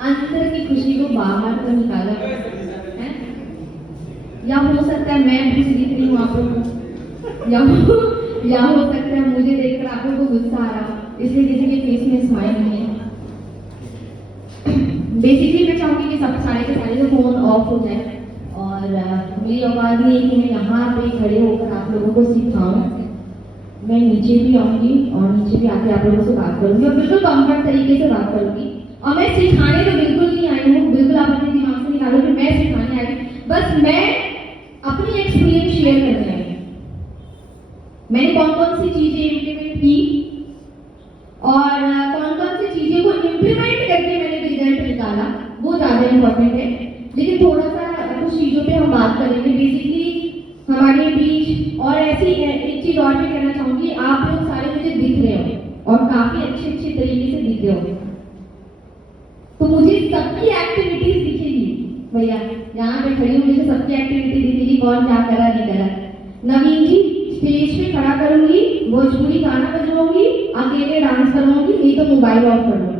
अंदर की खुशी को बाहर तो निकाला है, या हो सकता है मैं भी दिख रही हूँ आप लोगों को, या हो सकता है मुझे देखकर आप लोगों को गुस्सा आ रहा, इसलिए किसी के फेस में स्माइल नहीं है। बेसिकली मैं चाहूंगी कि सब सारे के सारे फोन ऑफ हो जाए और मेरी आवाज़ नहीं है कि मैं यहाँ पे खड़े होकर आप लोगों को सिखाऊं। मैं नीचे भी आऊंगी और नीचे भी आके आप लोगों से बात करूंगी और बिल्कुल कंफर्ट तरीके से बात करूंगी। और मैं सिखाने तो बिल्कुल नहीं आई हूँ, बिल्कुल आप अपने दिमाग से निकालो कि मैं सिखाने आई, बस मैं अपनी एक्सपीरियंस शेयर करने आई। मैंने कौन कौन सी चीजें इम्प्लीमेंट की और कौन कौन सी चीजें को इम्प्लीमेंट करके मैंने रिजल्ट निकाला, वो ज्यादा इम्पोर्टेंट है। लेकिन थोड़ा सा कुछ चीजों पे हम बात करेंगे बेसिकली हमारे बीच। और ऐसी एक चीज और भी कहना चाहूंगी, आप लोग सारे मुझे दिख रहे हो और काफी अच्छे अच्छे तरीके से दिख रहे हो, तो मुझे सबकी एक्टिविटीज दिखेगी। भैया यहाँ पे खड़ी हूँ, मुझे सबकी एक्टिविटी दिखेगी, कौन क्या करा नहीं करा। नवीन जी स्टेज पे खड़ा करूंगी, भोजपुरी गाना बजवाऊंगी, अकेले डांस करवाऊंगी, नहीं तो मोबाइल ऑफ कर लूंगी।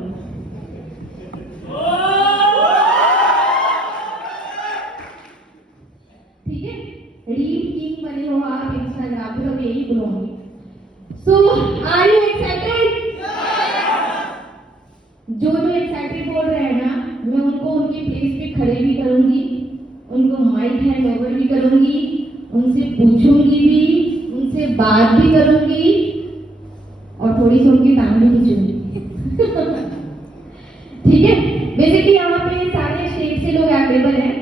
ठीक है, रील किंग बने हो आप इंस्टाग्राम पे, तो यही बोलूंगी। सो आर यू एक्साइटेड? जो जो एक्साइटेड बोल रहे हैं ना, मैं उनको उनके प्लेस पे खड़े भी करूंगी, उनको माइक हैंड ओवर भी करूंगी, उनसे पूछूंगी भी, उनसे बात भी करूंगी और थोड़ी सी उनकी टांग भी खींचूंगी। ठीक है, बेसिकली यहाँ पे सारे स्टेट से लोग अवेलेबल हैं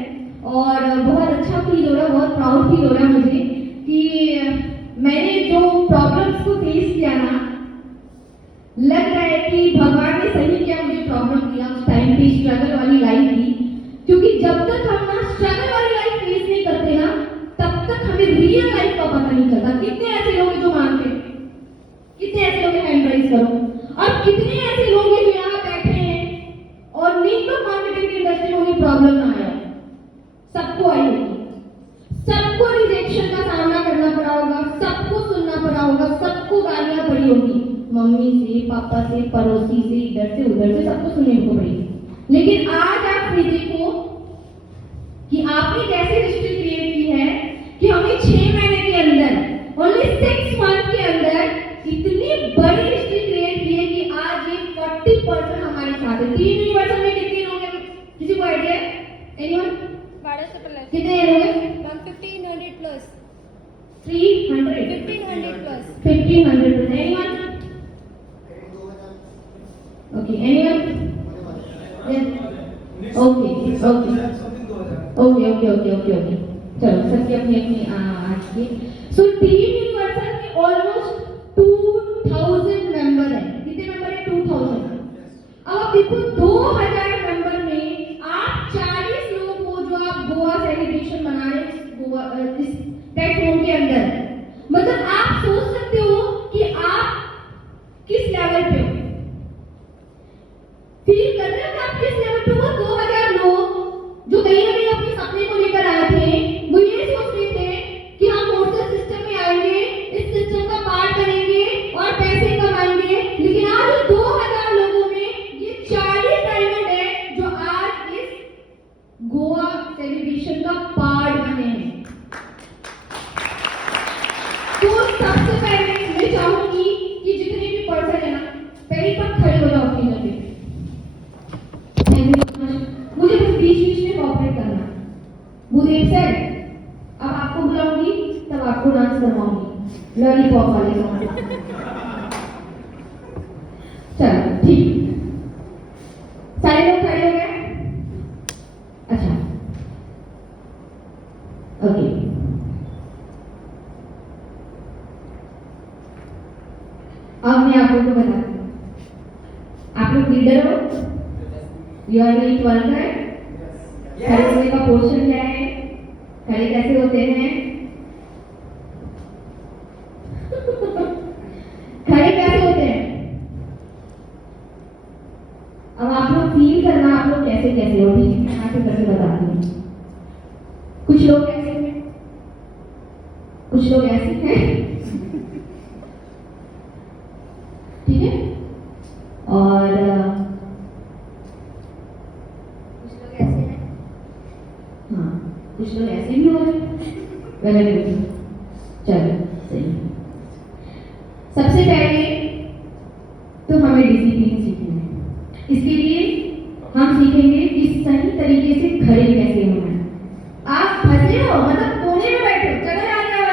और बहुत अच्छा फील हो रहा है, बहुत प्राउड फील हो रहा है मुझे कि मैंने जो प्रॉब्लम्स को फेस किया ना, लग रहा है कि भगवान ने सही किया मुझे प्रॉब्लम दिया उस टाइम पे, स्ट्रगल वाली लाइफ थी। क्योंकि जब तक हम ना स्ट्रगल वाली लाइफ फेस नहीं करते ना, तब तक हमें रियल लाइफ का पता नहीं चलता। कितने ऐसे लोग हैं जो मानते, कितने ऐसे लोग हैं, हैंड रेज करो। और कितने ऐसे लोग हैं जो यहाँ बैठे हैं और नेटवर्क मार्केटिंग की इंडस्ट्री में उन्हें प्रॉब्लम ना आया। सबको आई होगी, सबको रिजेक्शन का सामना करना पड़ा होगा, सबको सुनना पड़ा होगा, सबको गालियां पड़ी होगी, मम्मी से, पापा से, पड़ोसी से, इधर से उधर से, सबको सुनने को पड़ेगी। लेकिन आज आप ये देखो कि आपने कैसे हिस्ट्री क्रिएट की है कि हमें 6 महीने के अंदर, ओनली 6 मंथ के अंदर इतनी बड़ी हिस्ट्री क्रिएट की है कि आज ये 40% हमारे साथ है। 3 यूनिवर्सल में कितने लोग हैं, किसी को आइडिया है? एनीवन? 1200 प्लस। कितने लोग हैं? 1500 plus. 300? 1500 plus. 1500 plus. Anyone? Okay, anyone? Yes. Okay. चलो सबकी अपनी अपनी आज की। So टीम यूनिवर्सल में ऑलमोस्ट 2000 मेंबर है। कितने मेंबर है? 2000। अब आप देखो 2000 मेंबर में आप 40 लोग हो जो आप गोवा सेलिब्रेशन मना रहे हैं गोवा इस प्लेटफॉर्म के अंदर। मतलब आप सोच सकते हो कि आप किस लेवल पे हो, फील कर रहे हो आप किस लेवल पे हो। 2000 लोग जो कहीं ना कहीं अपने सपने को लेकर आए थे, वो ये सोच रहे थे कि हम मोर्टल सिस्टम में आएंगे, इस सिस्टम का पार्ट बनेंगे और पैसे कमाएंगे। लेकिन आज 2000 लोगों में ये 40 डायमंड है जो आज इस गोवा सेलिब्रेशन का पार्ट बने हैं। तो सबसे पहले मैं चाहूंगी कि जितने भी पर्सन है ना, पहले पर खड़े हो जाओ अपनी जगह। मुझे बस बीच में कॉपरेट करना। भूदेव सर, अब आपको बुलाऊंगी तब आपको डांस करवाऊंगी लॉलीपॉप वाले सॉन्ग। चलो ठीक, सारे लोग खड़े हो गए? अच्छा ओके। अब मैं आप लोगों को बताती हूँ, आप लोग लीडर हो, यू आर वेरी क्वालिफाइड। खड़े होने का पोर्शन क्या है, खड़े कैसे होते हैं, खड़े कैसे होते हैं। अब आप लोग फील करना, आप लोग कैसे कैसे कैसे हो, ठीक है, मैं आगे करके बताती हूँ। कुछ लोग ऐसे हैं, कुछ लोग ऐसे हैं, ठीक है, और कुछ लोग ऐसे हैं, हाँ, कुछ लोग ऐसे भी हो रहे हैं। चलो सही। सबसे पहले तो हमें डिसिप्लिन सीखना है। इसके लिए हम सीखेंगे कि सही तरीके से खड़े कैसे होना है। आप फंसे हो, मतलब कोने में बैठे हो, चलो आ जाओ,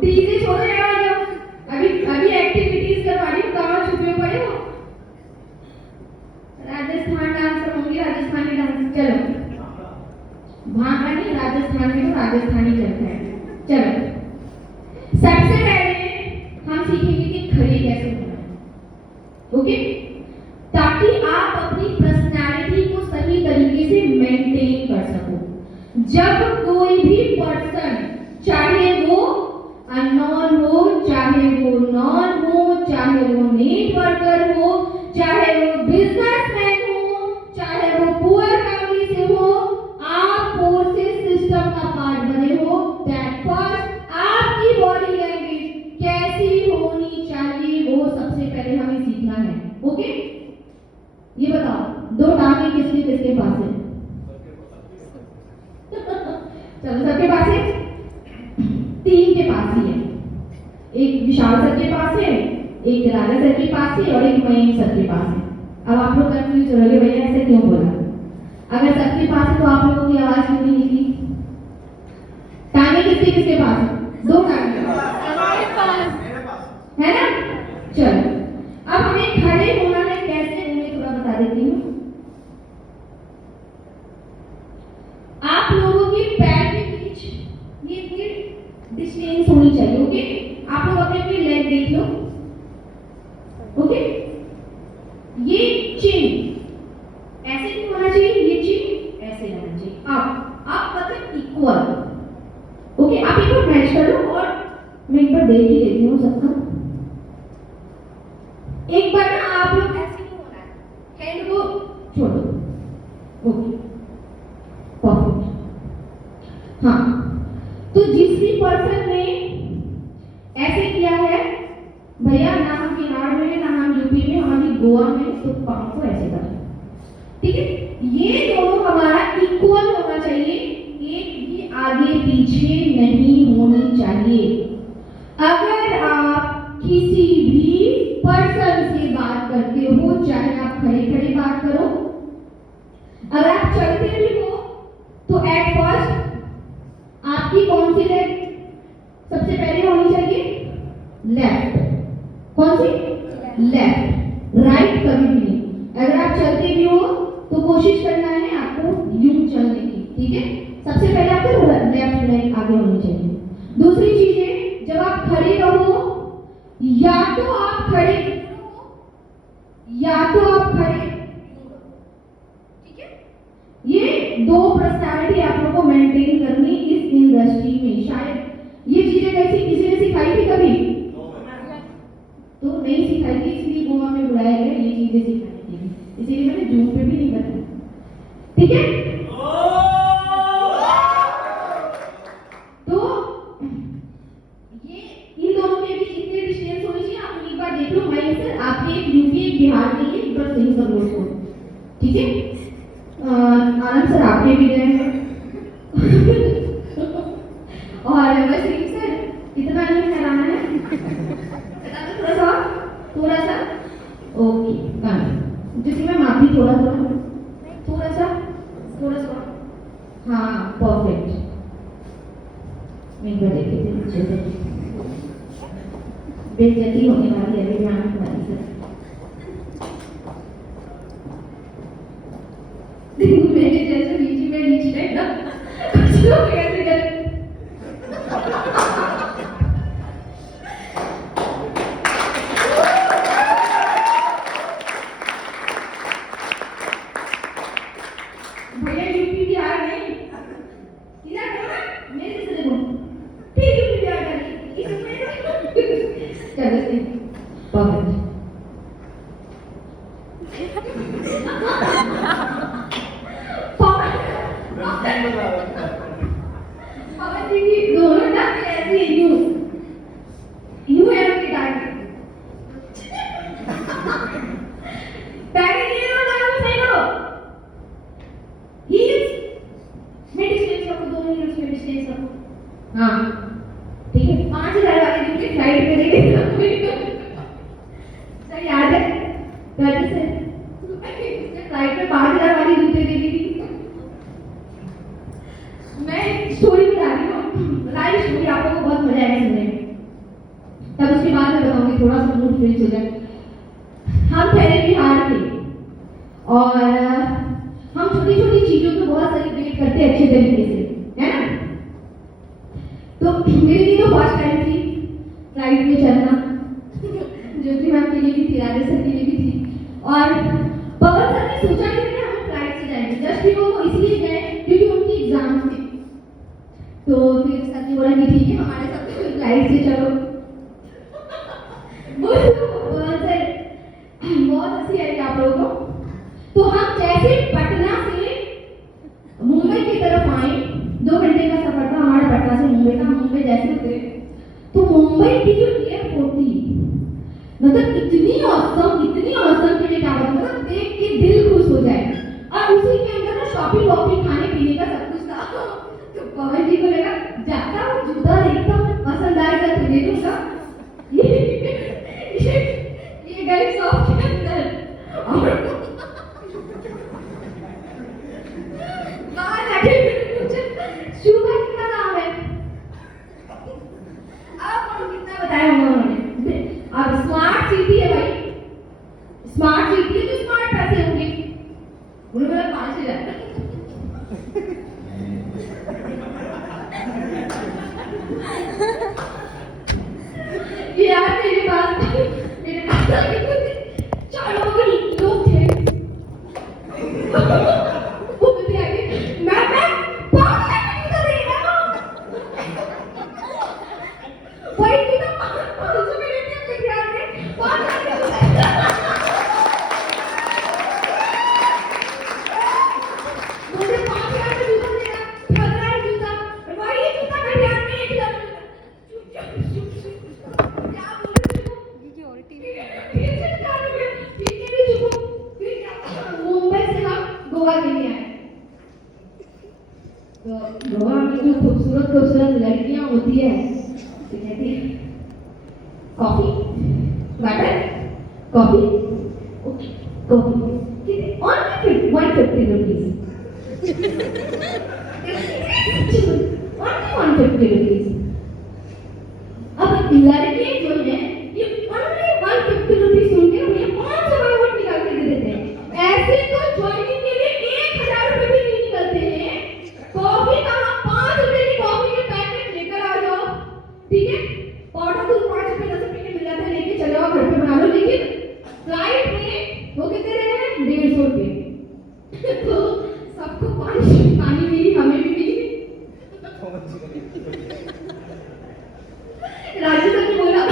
डीजे छोड़ो, आ जाओ, अभी अभी एक्टिविटीज करवा रही हूँ, कहाँ छुपे पड़े हो। राजस्थान डांस करूंगी, राजस्थानी डांस, चलो वहां का नहीं, राजस्थान में तो राजस्थानी चलता है। चलो सबसे पहले हम सीखेंगे कि खड़े कैसे होना है, ओके, ताकि आप अपनी पर्सनालिटी को सही तरीके से मेंटेन कर सको। जब कोई भी पर्सन, चाहे वो अननोन हो, चाहे वो नॉन हो, चाहे वो नीट वर्कर हो, चाहे वो बिजनेसमैन हो, चाहे वो पुअर फैमिली से हो, आप फोर्सेस सिस्टम का पार्ट बने हो, दैट फर्स्ट आपकी बॉडी लैंग्वेज कैसी होनी चाहिए वो सबसे पहले हमें सीखना है, ओके। ये बताओ, दो टांगे किसके किसके पास है? चलो सबके पास है, तीन के पास ही है। एक विशाल सर के पास है, एक राजा सर के पास है और एक मयंक सर के पास है। अब आप लोग कंफ्यूज हो रहे, भैया ऐसे क्यों बोला? अगर सबके पास है तो आप लोगों की आवाज क्यों नहीं निकली? टांगे किसके किसके पास है? दो टांगे है ना। चलो अब हमें खड़े होना है, कैसे मैं थोड़ा बता देती हूँ। आप लोगों के पैर के बीच ये पूरी डिस्टेंस होनी चाहिए, ओके। आप लोग अपने अपने लेग देख लो, ओके। ये चिन ऐसे नहीं होना चाहिए, ये चिन ऐसे रहना चाहिए। आप मतलब इक्वल, ओके। आप एक बार मैच कर लो और मैं एक बार देख ही देती हूँ सबका। एक बार ना आप लोग ऐसे नहीं होना है, हैंड को छोड़ो, ओके, परफेक्ट। हाँ, तो जिस भी पर्सन ने ऐसे किया है, भैया ना हम बिहार में, ना हम यूपी में, हमारी गोवा में, तो पाँव को ऐसे कर, ठीक है। ये दोनों हमारा इक्वल होना चाहिए, एक भी आगे पीछे नहीं होनी चाहिए। अगर आप किसी भी पर्सन से बात करते हो, चाहे आप खड़े खड़े बात करो, अगर आप चलते भी हो, तो एट फर्स्ट आपकी कौन सी लेग सबसे पहले होनी चाहिए? लेफ्ट। कौन सी? लेफ्ट। राइट कभी भी नहीं। अगर आप चलते भी हो तो कोशिश करना है आपको यूं चलने की, ठीक है। सबसे पहले आपको लेफ्ट लेग आगे होनी चाहिए। दूसरी चीज है, जब आप खड़े रहो, या तो आप खड़े या तो आप खड़े, ठीक है। ये दो पर्सनालिटी आप लोगों को मेंटेन करनी इस इंडस्ट्री में। शायद ये चीजें कैसी किसी ने सिखाई थी कभी? तो नहीं सिखाई थी, इसलिए गोवा में बुलाया गया ये चीजें सिखाने के लिए, इसीलिए मैंने जूम पे भी नहीं बताया, ठीक है। तो ये इन दोनों के बीच इतनी डिस्टेंस होनी चाहिए। आप एक बार देख लो, भाई सर आपके एक यूपी एक बिहार के लिए बस सही कर लो उसको, ठीक है। आनंद सर आपके भी गए हैं और वैसे सर इतना नहीं कराना है, थोड़ा सा ओके, जिसमें माफी थोड़ा सा हाँ परफेक्ट। मैं देखे थे बेइज्जती होने वाली है ध्यान वाली सर। मेरे जैसे नीचे है ना, कुछ लोग कैसे करते भैया यूपी बिहार नहीं, सीधा करो ना, मेरे से देखो, फिर यूपी बिहार करिए, चलो परफेक्ट। ठीक है, 5,000 वाले जूते फ्लाइट पे लेके सर याद है घर से फ्लाइट में 5,000 वाली जूते दे दी थी। मैं स्टोरी बता रही हूँ, बता रही स्टोरी, आप लोगों को बहुत मजा आएगा सुनने में, तब उसके बाद मैं बताऊंगी, थोड़ा सा मूड फ्रेश हो जाए। हम ठहरे बिहार थे और हम छोटी छोटी चीजों को बहुत सेलिब्रेट करते हैं अच्छे तरीके से, है ना। तो मेरी भी तो फर्स्ट टाइम थी फ्लाइट में चढ़ना, ज्योति मैम के लिए भी थी, राजेश सर के लिए भी थी, और पवन सर ने सोचा कि हम फ्लाइट से जाएंगे, जस्ट भी वो इसलिए गए क्योंकि उनकी एग्जाम थी। तो फिर सर ने बोला कि ठीक है हमारे साथ फ्लाइट से चलो। बहुत हंसी आई आप लोगों को। तो हम जैसे पटना से मुंबई की तरफ आए, 2 घंटे का सफर था हमारा पटना से मुंबई का। मुंबई जैसे उतरे तो मुंबई की जो एयरपोर्ट थी, मतलब इतनी औसम के लिए क्या बताऊं, मतलब देख के दिल खुश हो जाए। और उसी के अंदर ना शॉपिंग वॉपिंग खाने पीने का सब कुछ था। तो पवन जी को लगा जाता हूँ जूता देखता हूँ, पसंद आएगा तो ले लूंगा। ये गए शॉप के अंदर और बाहर जाके पूछे शू का कितना दाम है। अब हम कितना बताया उन्होंने। अब स्मार्ट सिटी है भाई, स्मार्ट सिटी है तो स्मार्ट पैसे होंगे। उन्होंने बोला 5,000। ये यार मेरे पास चार लोग थे, वो मुझे आगे मैं 5,000 की जूता देगा भाई, तू तो 500 में लेते हैं बिहार में 5,000 की जूता। मुझे 5,000 का जूता देगा, 15,000 जूता भाई, ये जूता मैं बिहार में 1,000 मुंबई से हम गोवा के लिए आए। तो गोवा में जो खूबसूरत लड़कियां होती है तो कहती है coffee, water, coffee, okay coffee कितने, ओनली 150 रुपीज, ओनली 150 रुपीज। अब लड़के जो है ये ओनली 150 रुपीज सुन के मुझे 500 का नोट निकाल के दे देते हैं। ऐसे तो ज्वाइनिंग के लिए 1,000 रुपए भी नहीं निकलते हैं। कॉफी का 5 रुपए की कॉफी के पैकेट लेकर आ जाओ, ठीक है, पाउडर दूध 5 रुपए 10 रुपए के मिल जाते हैं, लेके चले आओ घर पे बना लो। लेकिन फ्लाइट में वो कितने दे रहे हैं, 150 रुपए। तो सबको पानी मिली, हमें भी मिली। राजू सर ने बोला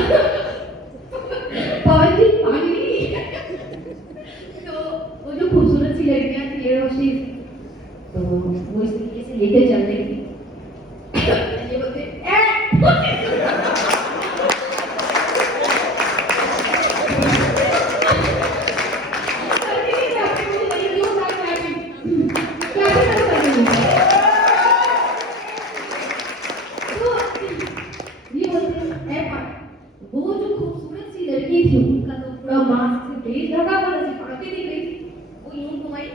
पवन जी पानी नहीं। तो वो जो खूबसूरत सी लड़कियां थी एयर होस्टेस, तो वो इस तरीके से लेके चल रही थी। ये बोलते वो जो खूबसूरत सी लड़की थी उनका तो पूरा मास्क से फेस ढका हुआ था, आंखें दिख रही थी, वो यूं घुमाई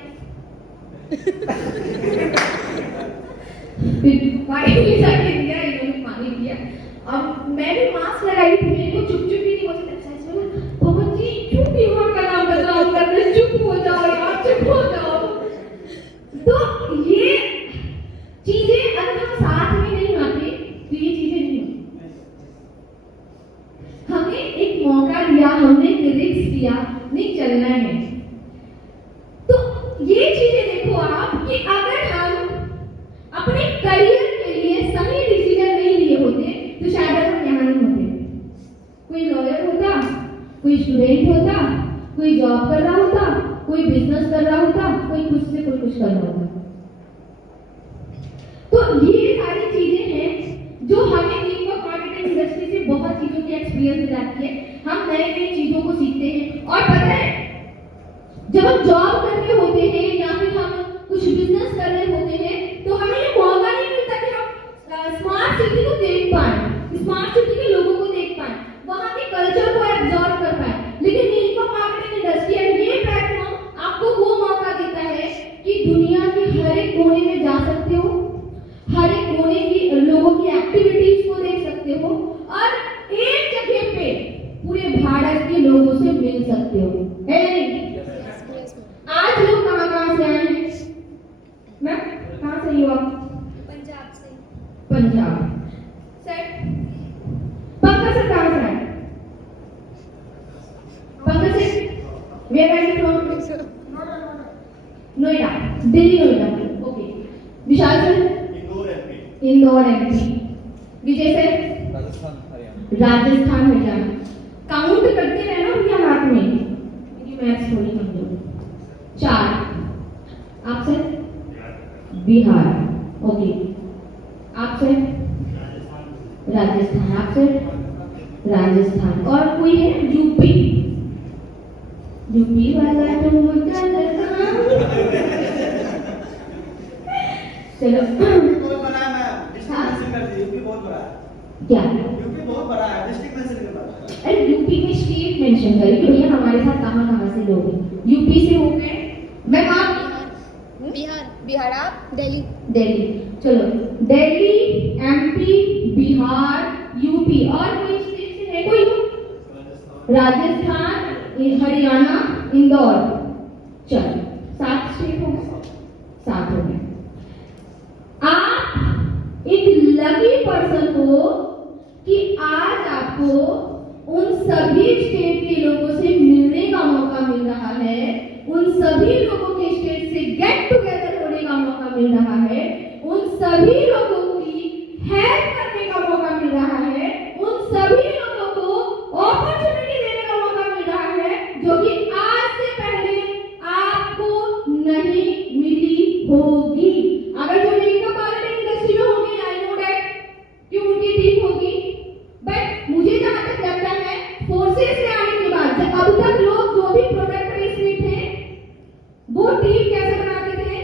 फिर फाइनली जाके दिया, इन्होंने पानी पिया। अब मैं भी मास्क लगाई थी, मेरे को चुप भी नहीं बोलते थे, पवन जी क्यों बीमार का नाम बदनाम कर रहे, चुप हो जाओ यार, चुप हो जाओ। तो ये चीजें अगर हम साथ में नहीं आते तो ये चीजें नहीं होती। हमें एक मौका दिया, हमने रिस्क दिया, नहीं चलना है। तो ये चीजें देखो आप कि अगर हम अपने करियर के लिए सही डिसीजन नहीं लिए होते तो शायद हम यहाँ नहीं होते। कोई लॉयर होता, कोई स्टूडेंट होता, कोई जॉब कर रहा होता, कोई बिजनेस कर रहा होता, कोई कुछ से कोई कुछ कर रहा होता। तो ये सारी चीजें हैं जो हमें टीमवर्क मार्केटिंग इंडस्ट्री से बहुत चीजों की एक्सपीरियंस दिलाती है। हम नई नई चीजों को सीखते हैं। और पता है जब हम जॉब कर रहे होते हैं या फिर हम कुछ बिजनेस कर रहे होते हैं तो हमें ये मौका नहीं मिलता कि हम स्मार्ट सिटी को देख पाए। स्मार्ट सकते हो, है नहीं? आज लोग कहाँ से आए हैं? मैम कहाँ से हो आप? पंजाब से। पंजाब। सर पंकज सर कहाँ से आए? Pankaj sir where are you from? Noida, Delhi Noida. Okay. Vishal sir? Indore MP. Vijay sir? Rajasthan Haryana. Count करते रहना भैया हाथ में, मेरी मैथ्स थोड़ी कमजोर। 4। आप सर? बिहार। ओके। आप सर? राजस्थान। आप सर? राजस्थान। और कोई है? यूपी। यूपी वाला चलो बहुत बड़ा है मैम, डिस्ट्रिक्ट मेंशन कर दीजिए, यूपी बहुत बड़ा है। क्या? यूपी बहुत बड़ा है, डिस्ट्रिक्ट मेंशन करना। अरे यूपी में स्टेट मेंशन करी कि भैया हमारे साथ कहाँ से लोग हैं। यूपी से हो गए। मैं आप? बिहार। आप? दिल्ली। दिल्ली। चलो दिल्ली, एमपी, बिहार, यूपी। और कोई स्टेट से है कोई? राजस्थान, हरियाणा, इंदौर। चलो 7 स्टेट हो गए। 7 हो गए। आप एक लकी पर्सन हो कि आज आपको उन सभी स्टेट के लोगों से मिलने का मौका मिल रहा है, उन सभी लोगों के स्टेट से गेट टुगेदर होने का मौका मिल रहा है, उन सभी लोगों की हेल्प करने का मौका मिल रहा है, उन सभी लोगों को अपॉर्चुनिटी देने का मौका मिल रहा है जो कि आज से पहले आपको नहीं मिली होगी। अगर जो मेकअप आर्टिस्ट इंडस्ट्री में होगी, आई नो दैट कि उनकी टीम होगी, बट मुझे जहां तक लगता है फोर्सेस से आने के बाद अब तक लोग जो भी प्रोडक्ट रेस में थे वो टीम कैसे बनाते थे?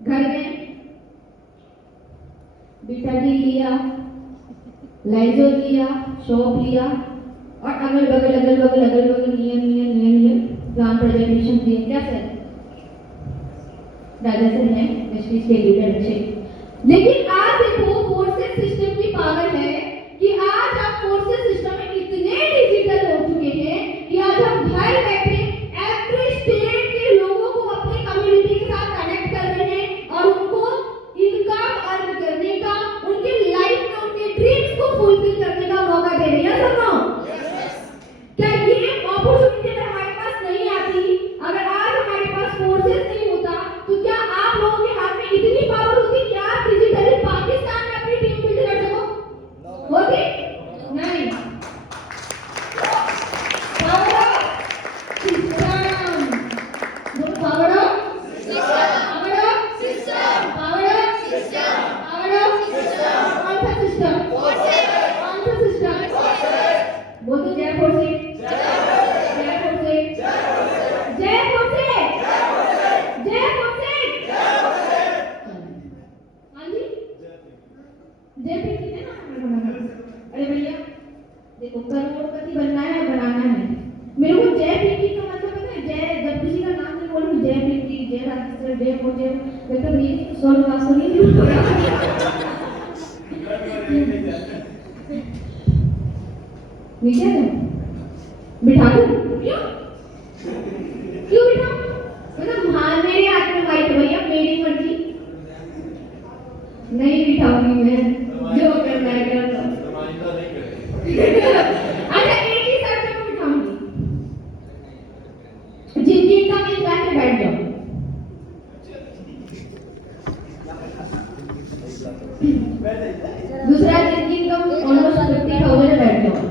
घर में बिटाडी लिया, लाइजो लिया, शॉप लिया और अगल बगल नियम प्लान प्रेजेंटेशन दिए। क्या सर? राजा सर हैं मिस्ट्री के लीडर अच्छे। लेकिन आज देखो फोर्सेस सिस्टम की पावर है कि आज आप फोर्सेस सिस्टम में इतने डिजिटल हो चुके हैं कि आज हम घर बैठे एवरी स्टेट के लोगों को अपनी कम्युनिटी के साथ कनेक्ट कर रहे हैं और उनको इनकम अर्न करने का, उनके लाइफ में उनके ड्रीम्स को फुलफिल करने का मौका दे रहे हैं। सुनो, क्या ये अपॉर्चुनिटी हमारे पास नहीं आती अगर आज हमारे पास फोर्सेस नहीं होता? तो क्या आप लोगों के हाथ में इतनी पावर होती कि आप डिजिटली पाकिस्तान में अपनी टीम बिल्ड कर सको? होती नहीं। Power off system. बोलो power off system. Power off system. Power off system. Power off system. कौन सा सिस्टम? फोर्सेस। कौन सा सिस्टम? बोल दो जय फोर्सेस। जय फोर्सेस। जय फोर्सेस। जय फोर्सेस। हाँ जी जय फिर है ना। अरे भैया देखो करोड़पति बनना है, बनाना है। मेरे को जय पिंकी का मतलब पता है? जय, जब किसी का नाम नहीं बोलूं जय पिंकी, जय राजेश्वर, जय को जय मतलब ये स्वर्गवास तो नहीं होगा। नीचे बिठा दो। क्यों? क्यों बिठा? मतलब हाँ मेरे हाथ में माइक भैया, मेरी मर्जी। नहीं बिठाऊंगी मैं, जो करना है कर लो। अच्छा एक ही शर्त पे बिठाऊंगी, जिनका मिल जाके बैठ जाओ। दूसरा जिनका ऑलमोस्ट 50,000 बैठ जाओ।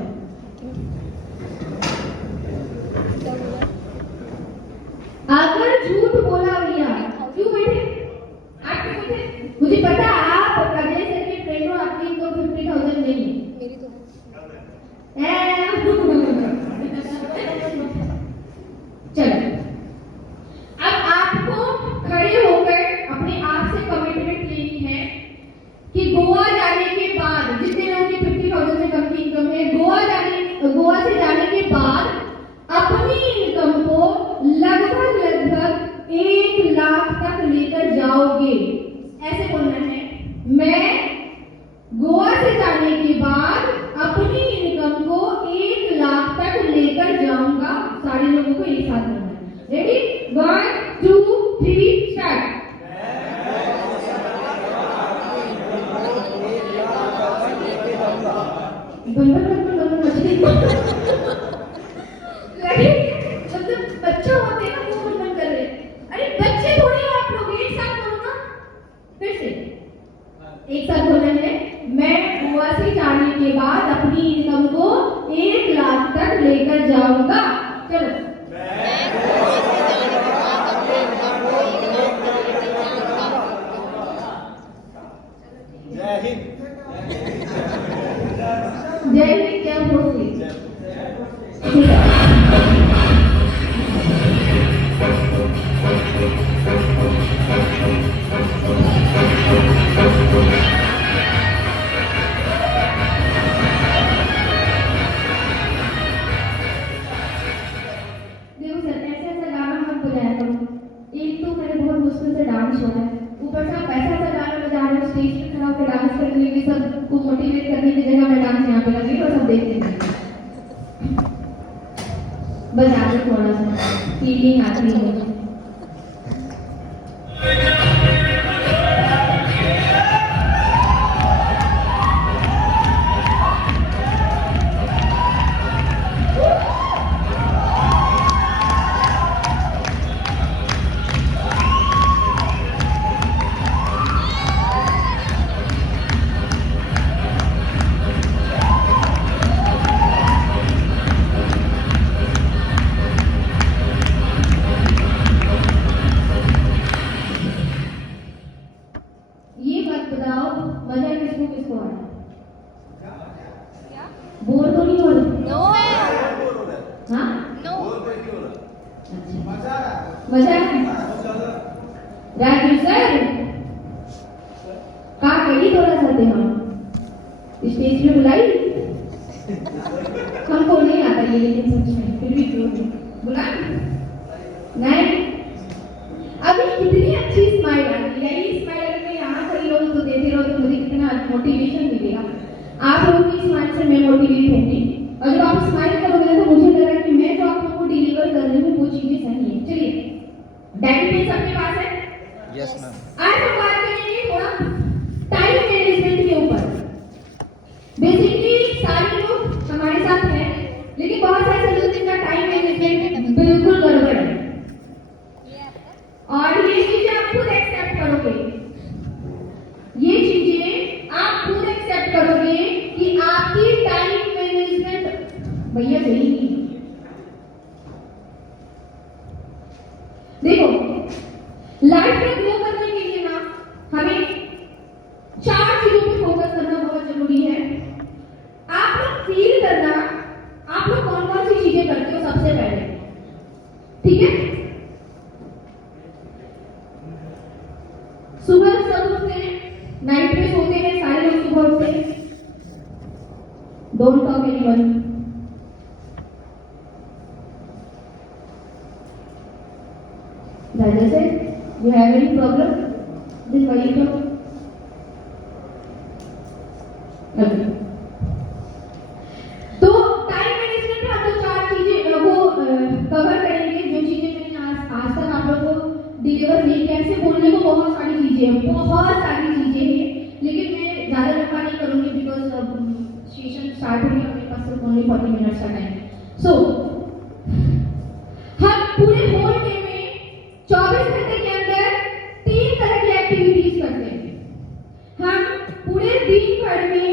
अगर झूठ बोला भैया क्यों बैठे? आप क्यों बैठे? मुझे पता आप राजेश सर के फ्रेंड हो, आपकी इनको 50,000 नहीं है। मेरी तो चलो अब आपको खड़े होकर अपने आप से कमिटमेंट लेनी है कि गोवा जाने के बाद, जितने लोगों की 50,000 से कम की इनकम है, गोवा से जाने के बाद अपनी इनकम को लगभग 1 लाख तक लेकर जाओगे। ऐसे बोलना है, मैं गोवा से जाने के बाद अपनी इनकम को 1 लाख तक लेकर जाऊंगा। मछली मतलब बच्चा होते हैं ना वो बन कर रहे, अरे बच्चे थोड़ी हो आप लोग, एक साथ करो ना, फिर से एक साथ बोलना है। मैं बुआ से जाने के बाद अपनी इनकम को 1 लाख तक लेकर जाऊंगा। चलो जय हिंद। जय हिंद क्या बोलती देखो सर, ऐसा ऐसा गाना मत बजाया करो। एक तो मैंने बहुत मुश्किल से डांस हुआ है, ऊपर से आप ऐसा ऐसा गाना बजा रहे हो, स्टेज पे खड़ा होकर डांस करने के सबको मोटिवेट करने की जगह मैं डांस यहाँ पे लगी और सब देखते हैं। बजा दो थोड़ा सा, फीलिंग आती है मुझे। ये मत बताओ मजा किसको किसको आ रहा है? बोर तो नहीं हो रहे? नो हाँ नो अच्छा मजा आ रहा है। मजा है। राजू सर का कही थोड़ा सा थे हम स्टेज पे बुलाई, हमको नहीं आता ये, लेकिन सच में फिर भी क्यों नहीं बुला नहीं। अभी कितनी अच्छी स्माइल आती है, यही स्माइल अगर मैं यहाँ खड़ी रहूँ तो देते रहो तो मुझे कितना मोटिवेशन मिलेगा। आप लोगों की स्माइल से मैं मोटिवेट होंगी, और जब आप स्माइल करोगे तो मुझे लग रहा है कि मैं जो आप लोगों को डिलीवर कर रही हूँ वो चीजें सही है। चलिए डायरी पेन सबके पास है? Yes ma'am. आज हम बात करेंगे थोड़ा टाइम मैनेजमेंट के ऊपर। बेसिकली सारे लोग हमारे साथ हैं, लेकिन बहुत सारे लोग जिनका टाइम मैनेजमेंट बिल्कुल गड़बड़ है, और ये चीजें आप खुद एक्सेप्ट करोगे, ये चीजें आप खुद एक्सेप्ट करोगे कि आपकी टाइम मैनेजमेंट भैया सही नहीं है। देखो लाइफ में ग्रो करने के लिए ना हमें 4 चीजों पे फोकस करना बहुत जरूरी है। आप लोग फील करना, आप लोग कौन कौन सी चीजें करते हो सबसे पहले, ठीक है? सुबह सब उठते हैं, नाइट में सोते हैं, सारे लोग सुबह उठते हैं। Don't talk anyone. राजा से you have any problem this why you talk? तो टाइम मैनेजमेंट में हम लोग 4 चीजें वो कवर करेंगे, जो चीजें मैंने आज तक आप लोगों को डिलीवर नहीं किया। ऐसे बोलने को बहुत सारी चीजें हैं, बहुत सारी चीजें हैं, लेकिन मैं ज्यादा लंबा नहीं करूंगी बिकॉज सेशन स्टार्ट होगी, हमारे पास सिर्फ ओनली 40 मिनट्स का टाइम। सो हम पूरे होल डे में 24 घंटे के अंदर 3 तरह की एक्टिविटीज करते हैं। हम पूरे दिन भर में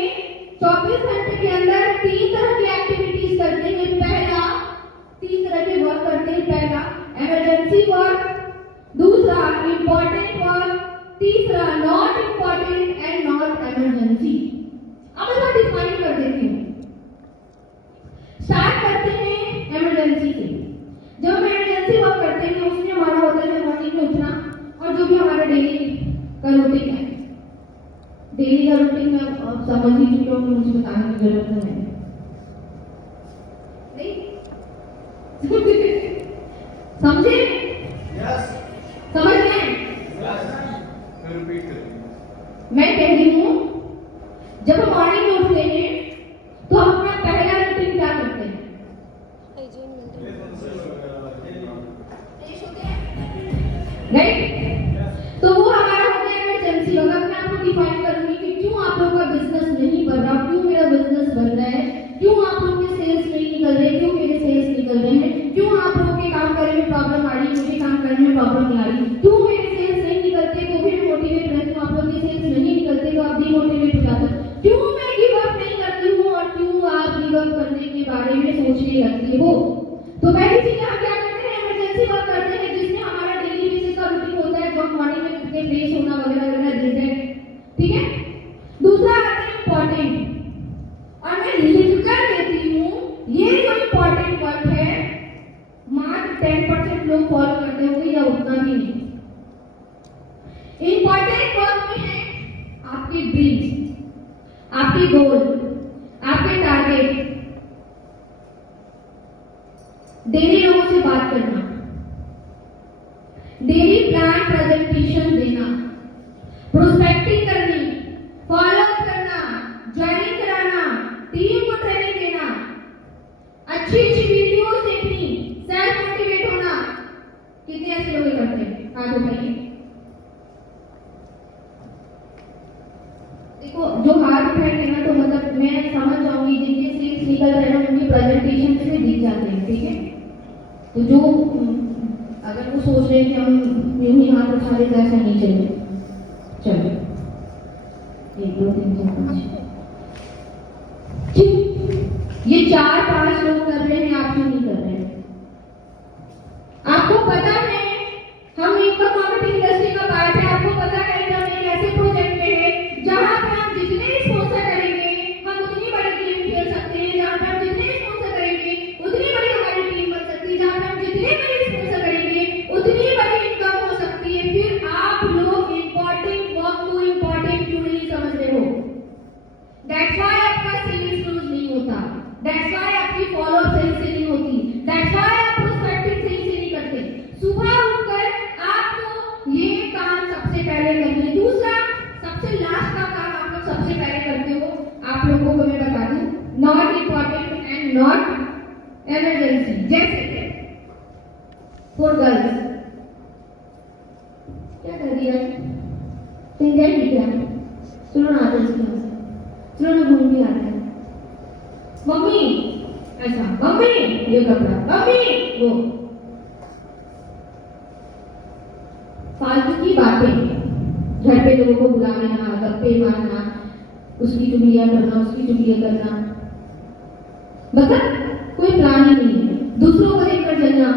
24 घंटे के अंदर 3 तरह की एक्टिविटीज करते हैं। पहला 3 तरह के वर्क करते हैं। पहला इमरजेंसी वर्क, दूसरा इंपॉर्टेंट वर्क, तीसरा not important and not emergency. अब मैं डिफाइन कर देती हूँ। स्टार्ट करते हैं इमरजेंसी से। जब हम इमरजेंसी वर्क करते हैं उसमें हमारा होता है मॉर्निंग में उठना, और जो भी हमारा डेली का रूटीन है, डेली का रूटीन में आप समझ ही चुके हो, मुझे बताने की जरूरत नहीं है। समझे? यस। समझ गए? मैं रिपीट करूंगा। मैं कह रही हूँ जब हम मॉर्निंग में उठते हैं तो हम अपना पहला रूटीन क्या करते हैं? राइट? तो वो हमारा हो गया इमरजेंसी। अगर मैं आपको डिफाइन करूंगी कि क्यों आप लोगों का बिजनेस नहीं बढ़ रहा, क्यों मेरा बिजनेस बढ़ रहा है, गिव अप करने के बारे में सोचने लगते हो। तो पहली चीज आप क्या करते हैं, इमरजेंसी वर्क करते हैं जिसमें हमारा डेली बेसिस का रूटीन होता है, जो मॉर्निंग में उठ के फ्रेश होना वगैरह वगैरह दिस है, ठीक है। दूसरा आता है इम्पोर्टेंट, और मैं लिख कर देती हूँ, ये जो इम्पोर्टेंट वर्क है मात्र 10% लोग फॉलो करते होंगे या उतना भी नहीं। इम्पोर्टेंट वर्क में है आपके ड्रीम्स, आपके गोल, आपके टारगेट, डेली लोगों से बात करना, डेली प्लान प्रेजेंटेशन देना, प्रोस्पेक्टिंग करनी, फॉलो अप करना, ज्वाइनिंग कराना, टीम को ट्रेनिंग देना, अच्छी अच्छी वीडियोस देखनी, सेल्फ मोटिवेट होना। कितने ऐसे लोग करते हैं, हाथ उठाइए। देखो जो हाथ उठाएंगे ना तो मतलब मैं समझ जाऊंगी जिनके सेल्स निकल रहे हैं उनकी प्रेजेंटेशन से दिख जाते हैं, ठीक है। तो जो अगर वो सोच रहे हैं कि हम यूं ही हाथ उठा ले तो ऐसा नहीं चाहिए। चलो 1 2 3 4 5 क्यों ये 4-5 लोग कर रहे हैं, आप क्यों नहीं कर रहे हैं? आपको पता है हम एक कॉमेडी इंडस्ट्री का पार्ट है, आपको पता है कि हम एक ऐसे प्रोजेक्ट में है जहां पे हम जितने स्पॉन्सर करेंगे हम उतनी बड़ी गेम खेल सकते हैं, जहां पे हम जितने स्पॉन्सर करेंगे उतनी बड़ी हमारी टीम बन सकती है, जहां पे हम जितने बड़े स्पॉन्सर करेंगे उतनी बड़ी इनकम हो सकती है। फिर आप लोग इम्पोर्टेंट वर्क को इम्पोर्टेंट क्यों नहीं समझ रहे हो? दैट्स व्हाई आपका सेल्स क्लोज नहीं होता, दैट्स व्हाई आपकी फॉलो अप सही से नहीं होती, दैट्स व्हाई आप प्रोस्पेक्टिंग सही से नहीं करते। सुबह उठकर आपको ये काम सबसे पहले करना है। दूसरा सबसे लास्ट का काम आप लोग सबसे पहले करते हो, आप लोगों को मैं बता दूं, not important and not emergency. जैसे फॉर गर्ल्स क्या कर दिया, सिंगल दिख रहा है, चलो ना आते हैं, चलो ना घूम भी आते हैं। मम्मी ऐसा, मम्मी ये कपड़ा, मम्मी वो, फालतू की बातें, घर पे लोगों को बुला लेना, गप्पे मारना, उसकी चुगलियां करना, उसकी चुगलियां करना, मतलब कोई प्लान ही नहीं है। दूसरों को देखकर जलना,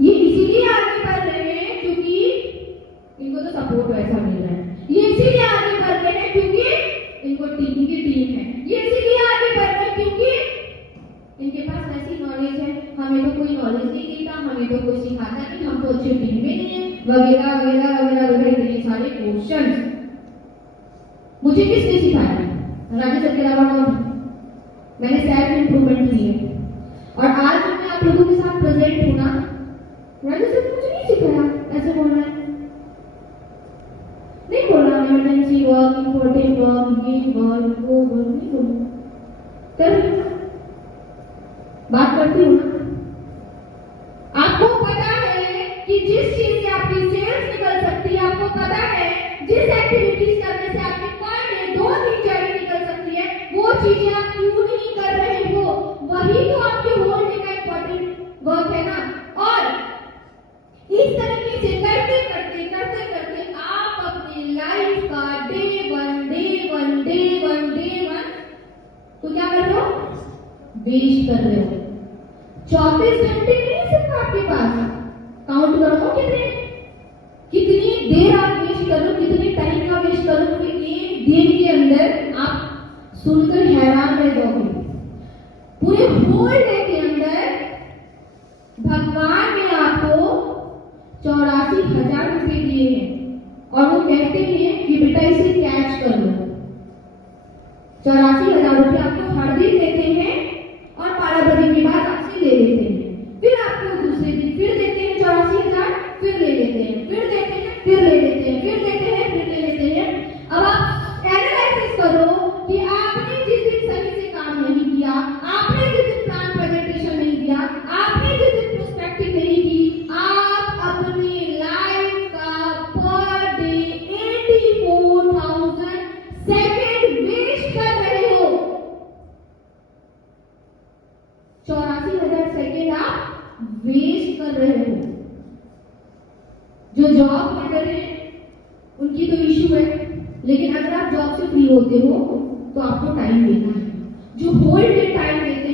ये इसीलिए आगे बढ़ रहे हैं क्योंकि इनको तो सपोर्ट वैसा मिल रहा है। ये इसीलिए आगे बढ़ रहे हैं क्योंकि इनको टीम की टीम है। ये इसीलिए आगे बढ़ रहे हैं क्योंकि इनके पास ऐसी नॉलेज है, हमें तो कोई नॉलेज नहीं देता, हमें तो कोई सिखाता नहीं, हम तो अच्छे टीम में नहीं है, वगैरह वगैरह वगैरह वगैरह इतने सारे क्वेश्चंस। मुझे किसने सिखाया? राजेश सर के अलावा कौन? मैंने सेल्फ इंप्रूवमेंट की है और आज जब मैं आप लोगों के साथ प्रेजेंट हूं ना, राजेश सर ने मुझे नहीं सिखाया ऐसे बोलना है, नहीं बोला इमरजेंसी वर्क, इम्पोर्टेंट वर्क, ये वर्क वो वर्क नहीं बोला। कर बात करती हूँ ना, आपको पता है कि जिस चीज से आपकी सेल्स निकल सकती है, आपको पता है जिस एक्टिविटीज करने से आपकी पर डे 2-3 जर्नी निकल सकती है, वो चीजें आप क्यों नहीं कर रहे हो? वही तो आपके होल डे का इम्पोर्टेंट वर्क है ना। और इस तरीके से करते करते करते करते आप अपने लाइफ का डे वन तो क्या कर रहे हो? वेस्ट कर रहे हो। 24 घंटे नहीं सिर्फ आपके पास, काउंट करो कितनी देर आप वेस्ट करो, कितने टाइम का वेस्ट करो, क्योंकि एक दिन के अंदर आप सुनकर हैरान रह जाओगे। पूरे होल डे के अंदर भगवान ने आपको 84,000 रुपए दिए हैं और वो कहते हैं कि बेटा इसे कैच कर लो। 84,000 रुपए आपको हर दिन देते हैं और 12 बजे के बाद आपसे ले लेते हैं, फिर आपको दूसरे दिन फिर देते हैं 84,000, फिर ले लेते हैं, फिर देते हैं, फिर ले लेते हैं, फिर देते हैं, फिर ले लेते हैं। अब आप एनालिसिस करो कि आपने जिस दिन सही से काम नहीं किया, आपने जिस दिन प्लान प्रेजेंटेशन नहीं दिया, आपने जिस दिन प्रोस्पेक्टिव नहीं की, आप अपनी लाइफ का पर डे 84,000 सेकंड वेस्ट कर रहे हो। 84,000 सेकंड आप वेस्ट कर रहे हो। जो जॉब होल्डर है उनकी तो इशू है, लेकिन अगर आप जॉब से फ्री होते हो तो आपको टाइम देना है। जो होल डे टाइम देते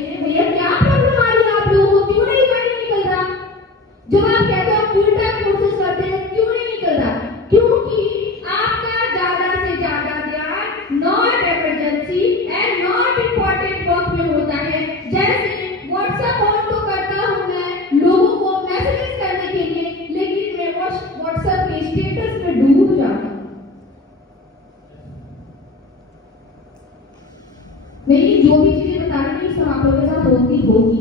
सब आप लोगों के साथ होती होगी।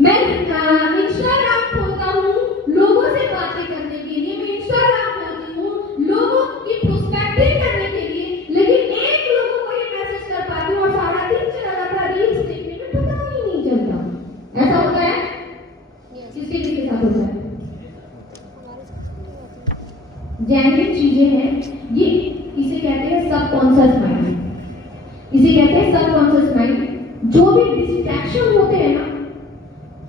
मैं इंस्टाग्राम खोलता हूँ लोगों से बातें करने के लिए, मैं इंस्टाग्राम खोलती हूँ लोगों की प्रोस्पेक्टिंग करने के लिए, लेकिन एक लोगों को ही मैसेज कर पाती हूँ और सारा दिन चला जाता है रील्स देखने में, पता ही नहीं चलता। ऐसा होता है? किसके साथ होता है? जेन्युइन चीजें हैं ये, इसे कहते हैं सबकॉन्शियस माइंड, इसे कहते हैं सबकॉन्शियस माइंड। जो भी डिस्ट्रैक्शन होते हैं ना,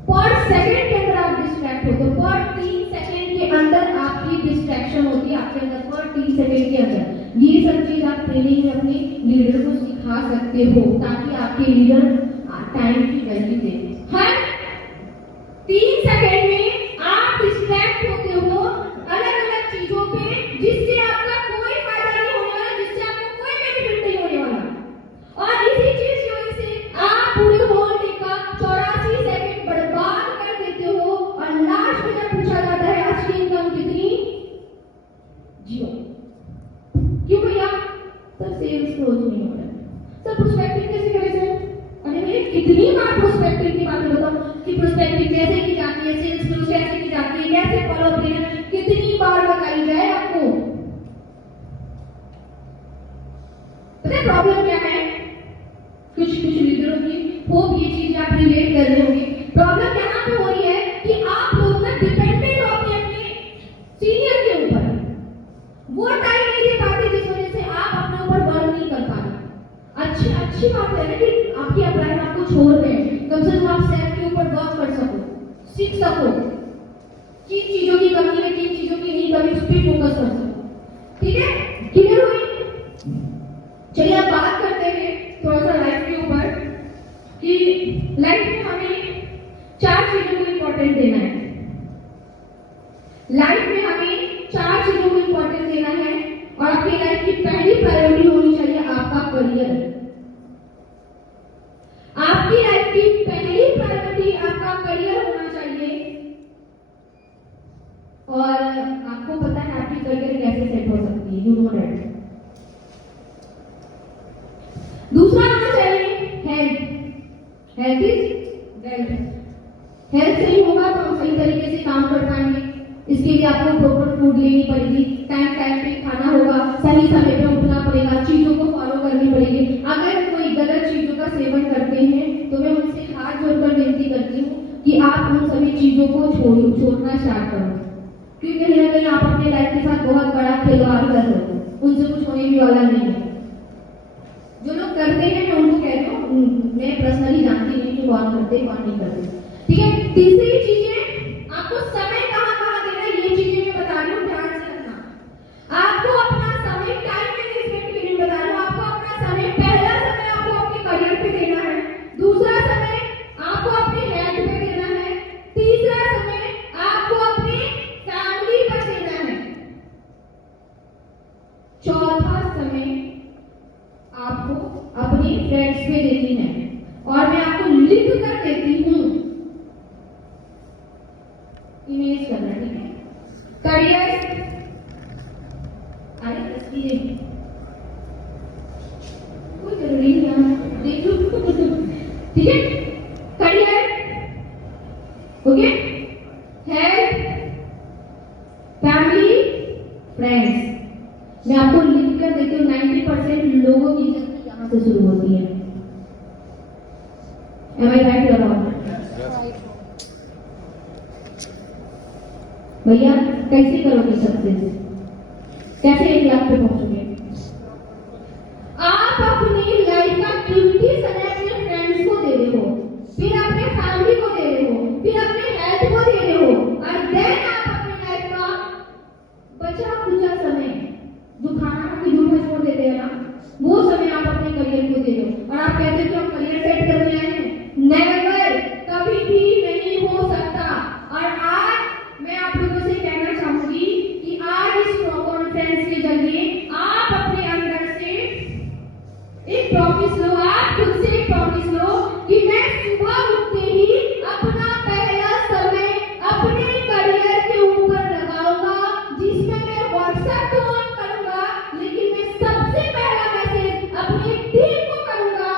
पर सेकंड के अंदर आप डिस्ट्रैक्ट होते हो, पर 3 सेकंड के अंदर आपकी डिस्ट्रैक्शन होती है आपके अंदर, पर 3 सेकंड के अंदर। ये सब चीज आप ट्रेनिंग में अपने लीडर को सिखा सकते हो ताकि आपके लीडर टाइम की वैल्यू दे। हर 3 सेकंड में आप डिस्ट्रैक्ट होते हो अलग अलग चीजों पे, जिससे आपका कोई फायदा नहीं होने वाला, जिससे आपको कोई बेनिफिट नहीं होने वाला। और इसी चीज की वजह से आप पूरे होल डे का 84 सेकंड बर्बाद कर देते हो और लास्ट में जब पूछा जाता है आज की इनकम कितनी, जीरो। क्यों भैया? सर सेल्स क्लोज नहीं हो रहा है। सर प्रोस्पेक्टिंग कैसे करें सर? अरे भैया कितनी बार प्रोस्पेक्टिंग की बातें बताओ कि प्रोस्पेक्टिंग कैसे की जाती है, सेल्स क्लोज कैसे की जाती है, कैसे फॉलो अप लेना, कितनी बार बताई जाए आपको? पता है प्रॉब्लम क्या है? कुछ लीडरों की होप ये चीज आप रिलेट कर रहे होंगे। प्रॉब्लम यहाँ पे हो रही है कि आप लोग ना डिपेंडेंट हो अपने सीनियर के ऊपर, वो टाइम नहीं दे पाते जिस वजह से आप अपने ऊपर वर्क नहीं कर पा रहे। अच्छी बात है ना कि आपकी अपलाइन आपको छोड़ रहे हैं, कम से कम आप सेल्फ के ऊपर वर्क कर सको, सीख सको, किन चीजों की कमी है, किन चीजों की नहीं कमी, उस पर फोकस कर सको। ठीक है? क्लियर हुई? चलिए अब बात करते हैं थोड़ा सा लाइफ के ऊपर कि लाइफ में हमें 4 चीजों को इंपॉर्टेंट देना है। लाइफ में हमें 4 चीजों को इंपॉर्टेंट देना है और आपकी लाइफ की पहली प्रायोरिटी होनी चाहिए आपका करियर। आपकी लाइफ की पहली प्रायोरिटी आपका करियर होना चाहिए। और आपको पता है आपकी करियर कैसे सेट हो सकती है, यू नो दैट। दूसरा होना चाहिए health. Health is wealth. Health सही होगा तो हम सही तरीके से काम कर पाएंगे। इसके लिए आपको प्रॉपर फूड लेनी पड़ेगी, टाइम पे खाना होगा, सही समय पे उठना पड़ेगा, चीजों को फॉलो करनी पड़ेगी। अगर कोई गलत चीजों का सेवन करते हैं तो मैं उनसे हाथ जोड़कर विनती करती हूँ कि आप उन सभी चीजों को छोड़ना स्टार्ट करो, क्योंकि कहीं ना कहीं आप अपने लाइफ के साथ बहुत बड़ा खिलवाड़ कर रहे हो, उनसे कुछ होने भी वाला नहीं है। जो लोग करते हैं मैं उनको कह रही हूँ, मैं पर्सनली जानती नहीं कि कौन करते कौन नहीं करते। ठीक है? तीसरी चीज है आपको समय कहाँ देना है, ये चीजें मैं बता रही हूँ, ध्यान से रखना। आपको अपना समय टाइम मैनेजमेंट के लिए बता रही हूँ। आपको अपना समय, पहला समय आपको अपने करियर पे देना है, दूसरा समय आपको अपने हेल्थ पे देना है, तीसरा समय आपको अपने फैमिली पर देना है, चौथा समय आपको अपने फ्रेंड्स पे देनी है। और मैं आपको लिख कर देती हूँ, इमेज करना। ठीक है? करियर, अरे तस्वीरें कोई जरूरी नहीं है, देख लो। ठीक है? Career, okay, health, family, friends. मैं आपको लिख कर देती हूँ। 90% लोगों की जर्नी यहाँ से शुरू होती है। Am I right or wrong? भैया कैसे करोगे सक्सेस? कैसे 1 लाख पे पहुंचोगे? आप अपनी लाइफ का कीमती समय अपने फ्रेंड्स को दे रहे हो, फिर अपने फैमिली को दे रहे हो, फिर अपने हेल्थ को दे रहे हो, और देन आप अपनी लाइफ का बचा कुचा समय जो खाना की झूठ छोड़ देते हैं ना, वो समय आप अपने करियर को दे रहे हो। और आप कहते हो कि हम करियर सेट करने आए हैं। नेवर, कभी भी नहीं हो सकता। और आज मैं आप लोगों से कहना चाहूंगी कि आज इस कॉन्फ्रेंस के जरिए आप अपने अंदर से एक प्रॉमिस लो, आप खुद से एक प्रॉमिस लो कि मैं सुबह उठते ही अपना पहला समय अपने करियर के ऊपर लगाऊंगा, जिसमें मैं व्हाट्सएप तो ऑन करूंगा, लेकिन मैं सबसे पहला मैसेज अपनी टीम को करूंगा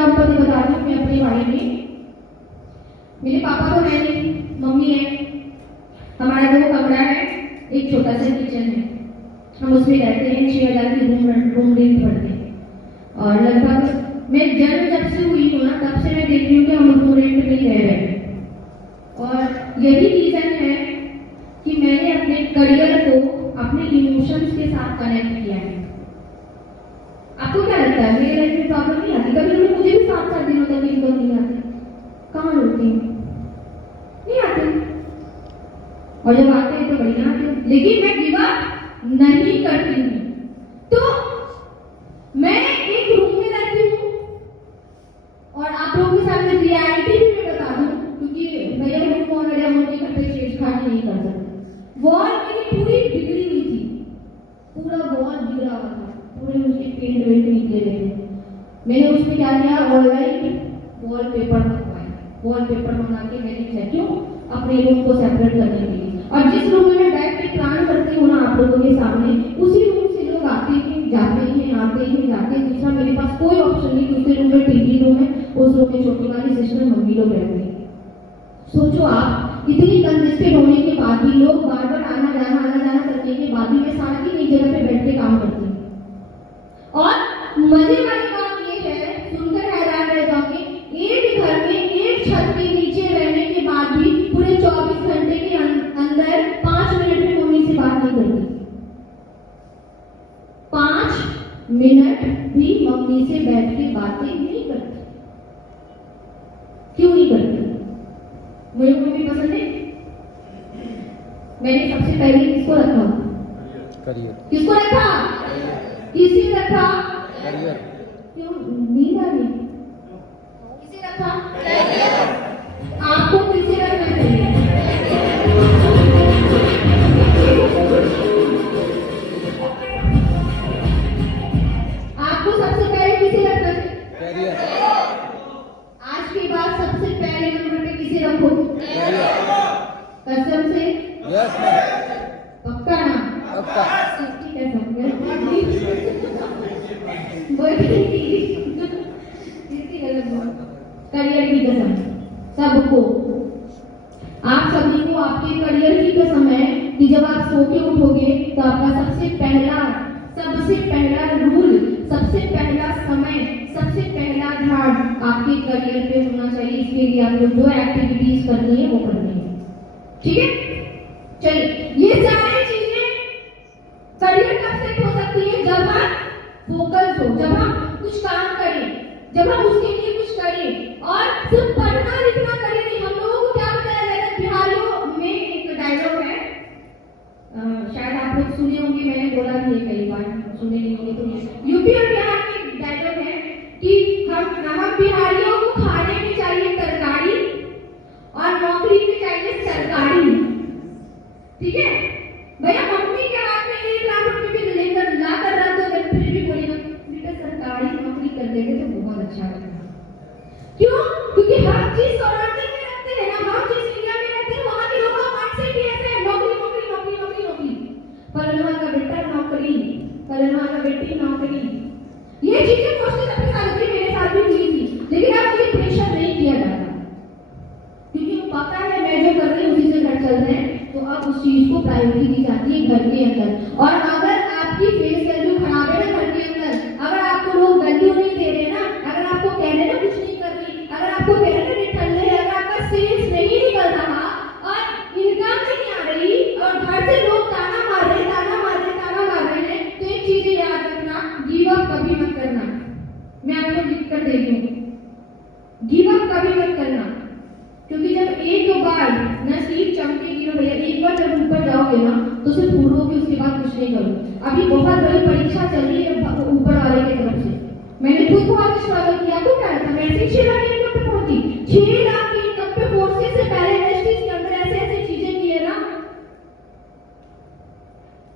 एग्जाम्पल बता रही हूँ मैं अपने बारे में। मेरे पापा तो है नहीं, मम्मी है। हमारा 2 कमरा है, एक छोटा सा किचन है, हम उसमें रहते हैं। 6,000 की रूम रेंट भरते हैं। और लगभग मैं जब से हुई हूँ ना, तब से मैं देख रही हूँ कि हम रूम रेंट में रह रहे हैं। और यही रीजन है कि मैंने अपने करियर को अपने इमोशंस के साथ कनेक्ट किया है। आपको क्या लगता है मेरे लाइफ में प्रॉब्लम नहीं आती? कभी कभी मुझे भी 7-7 दिनों तक इनकम नहीं आती। कहाँ रोती हूँ? नहीं आती। और जब आते हैं तो बढ़िया आते हैं, लेकिन मैं गिव अप नहीं करती हूँ। तो मैं एक रूम में रहती हूँ और आप लोगों के सामने रियलिटी भी मैं बता दूँ, क्योंकि भैया रूम ऑनर है, मुझे घर पे छेड़छाड़ नहीं कर सकते। वॉल मेरी पूरी बिगड़ी हुई थी, पूरा वॉल बिगड़ा हुआ था, पूरे उसके पेंट वेंट निकले हुए थे। मैंने उसमें क्या किया, ऑनलाइन वॉलपेपर मंगवाया। वॉलपेपर मंगा के मैंने क्या, क्यों? अपने रूम को सेपरेट करने के लिए। और जिस रूम में मैं बैठ के प्लान करती हूँ ना आप लोगों के सामने, उसी रूम से लोग आते हैं जाते हैं, आते हैं जाते हैं। दूसरा मेरे पास कोई ऑप्शन नहीं, दूसरे रूम में टीवी रूम है, उस रूम में छोटी वाली सिस्टर मम्मी लोग रहते हैं। सोचो आप, इतनी कंजेस्टेड होने के बाद भी लोग बार बार आना जाना करने के बाद भी मैं सारा दिन एक जगह पे बैठ के काम करती हूँ। और मजे वाली बात ये है, सुनकर हैरान रह जाओगे, एक घर में एक छत के नीचे रहने के बाद भी पूरे 24 घंटे के अंदर 5 मिनट भी मम्मी से बात नहीं करती। 5 मिनट भी मम्मी से बैठ के बातें नहीं करती। क्यों नहीं करती? मुझे मम्मी पसंद है। मैंने सबसे पहले किसको रखा? करियर। किसको रखा? किसी रखा? करियर। क्यों नींद आ गई? किसे रखा? आपको किसे रखना चाहिए? आपको सबसे पहले किसे रखना चाहिए? करियर। आज के बाद सबसे पहले नंबर पे किसे रखो? कसम से? यस। पक्का ना? पक्का। ठीक है, समझ करियर की कसम सबको, आप सभी को आपके करियर की कसम है कि जब आप सो के उठोगे तो आपका सबसे पहला रूल, सबसे पहला समय, सबसे पहला ध्यान आपके करियर पे होना चाहिए। इसके लिए आप लोग जो एक्टिविटीज करनी है वो करनी है, ठीक है? चलिए, ये सारी चीजें करियर कब सेट हो सकती है? जब हम फोकस हो, जब हम कुछ काम करें, जब हम उसके लिए कुछ करें और सिर्फ पढ़ना लिखना करें नहीं। हम लोगों को क्या बताया जाता है? बिहारियों में एक डायलॉग है, शायद आप लोग सुने होंगे, मैंने बोला भी है कई बार, सुने नहीं होंगे तो। यूपी और बिहार में एक डायलॉग है कि हम बिहारियों को खाने में चाहिए तरकारी और नौकरी में चाहिए सरकारी। ठीक है भैया, मम्मी के हाथ में 1 लाख रुपए भी लेकर ला कर रख दो, अगर फिर भी बोलेगा बेटा सरकारी नौकरी कर देंगे तो बहुत अच्छा लगेगा। क्यों? क्योंकि हर चीज सराउंडिंग में रहते हैं ना, हर चीज इंडिया में रहते हैं, वहां के लोगों का माइंडसेट ही ऐसा है, नौकरी नौकरी नौकरी नौकरी नौकरी, फलाना का बेटा नौकरी, फलाना का बेटी नौकरी। ये चीजें मोस्टली सबके साथ होती है, मेरे साथ भी हुई थी, लेकिन अब मुझे प्रेशर नहीं किया जाता, क्योंकि पता है मैं जो कर रही हूँ उसी से घर चल रहे हैं। तो अब उस चीज को प्रायोरिटी दी जाती है घर के अंदर। और अगर आपकी फेस वैल्यू खराब है ना घर के अंदर, अगर आपको लोग वैल्यू नहीं दे रहे ना, अगर आपको कह रहे ना कुछ नहीं कर रही, अगर आपको कह रहे ना रिटर्न है, अगर आपका सेल्स नहीं निकल रहा और इनकम नहीं आ रही और घर से लोग ताना मार रहे हैं, तो एक चीज याद रखना, गिव अप कभी मत करना। मैं आपको लिख कर दे रही हूँ, गिव अप कभी मत करना, क्योंकि जब एक बार नसीब चमकेगी ना भैया, एक बार जब ऊपर जाओगे ना तो सिर्फ उड़ोगे, उसके बाद कुछ नहीं करोगे। अभी बहुत बड़ी परीक्षा चल रही है ऊपर वाले की तरफ से, मैंने खुद बहुत स्ट्रगल किया। तो क्या था, मैं 6 लाख की इनकम पे पहुंची, 6 लाख की इनकम पे फोर्सेस से पहले इंडस्ट्रीज के अंदर ऐसे ऐसे चीजें की है ना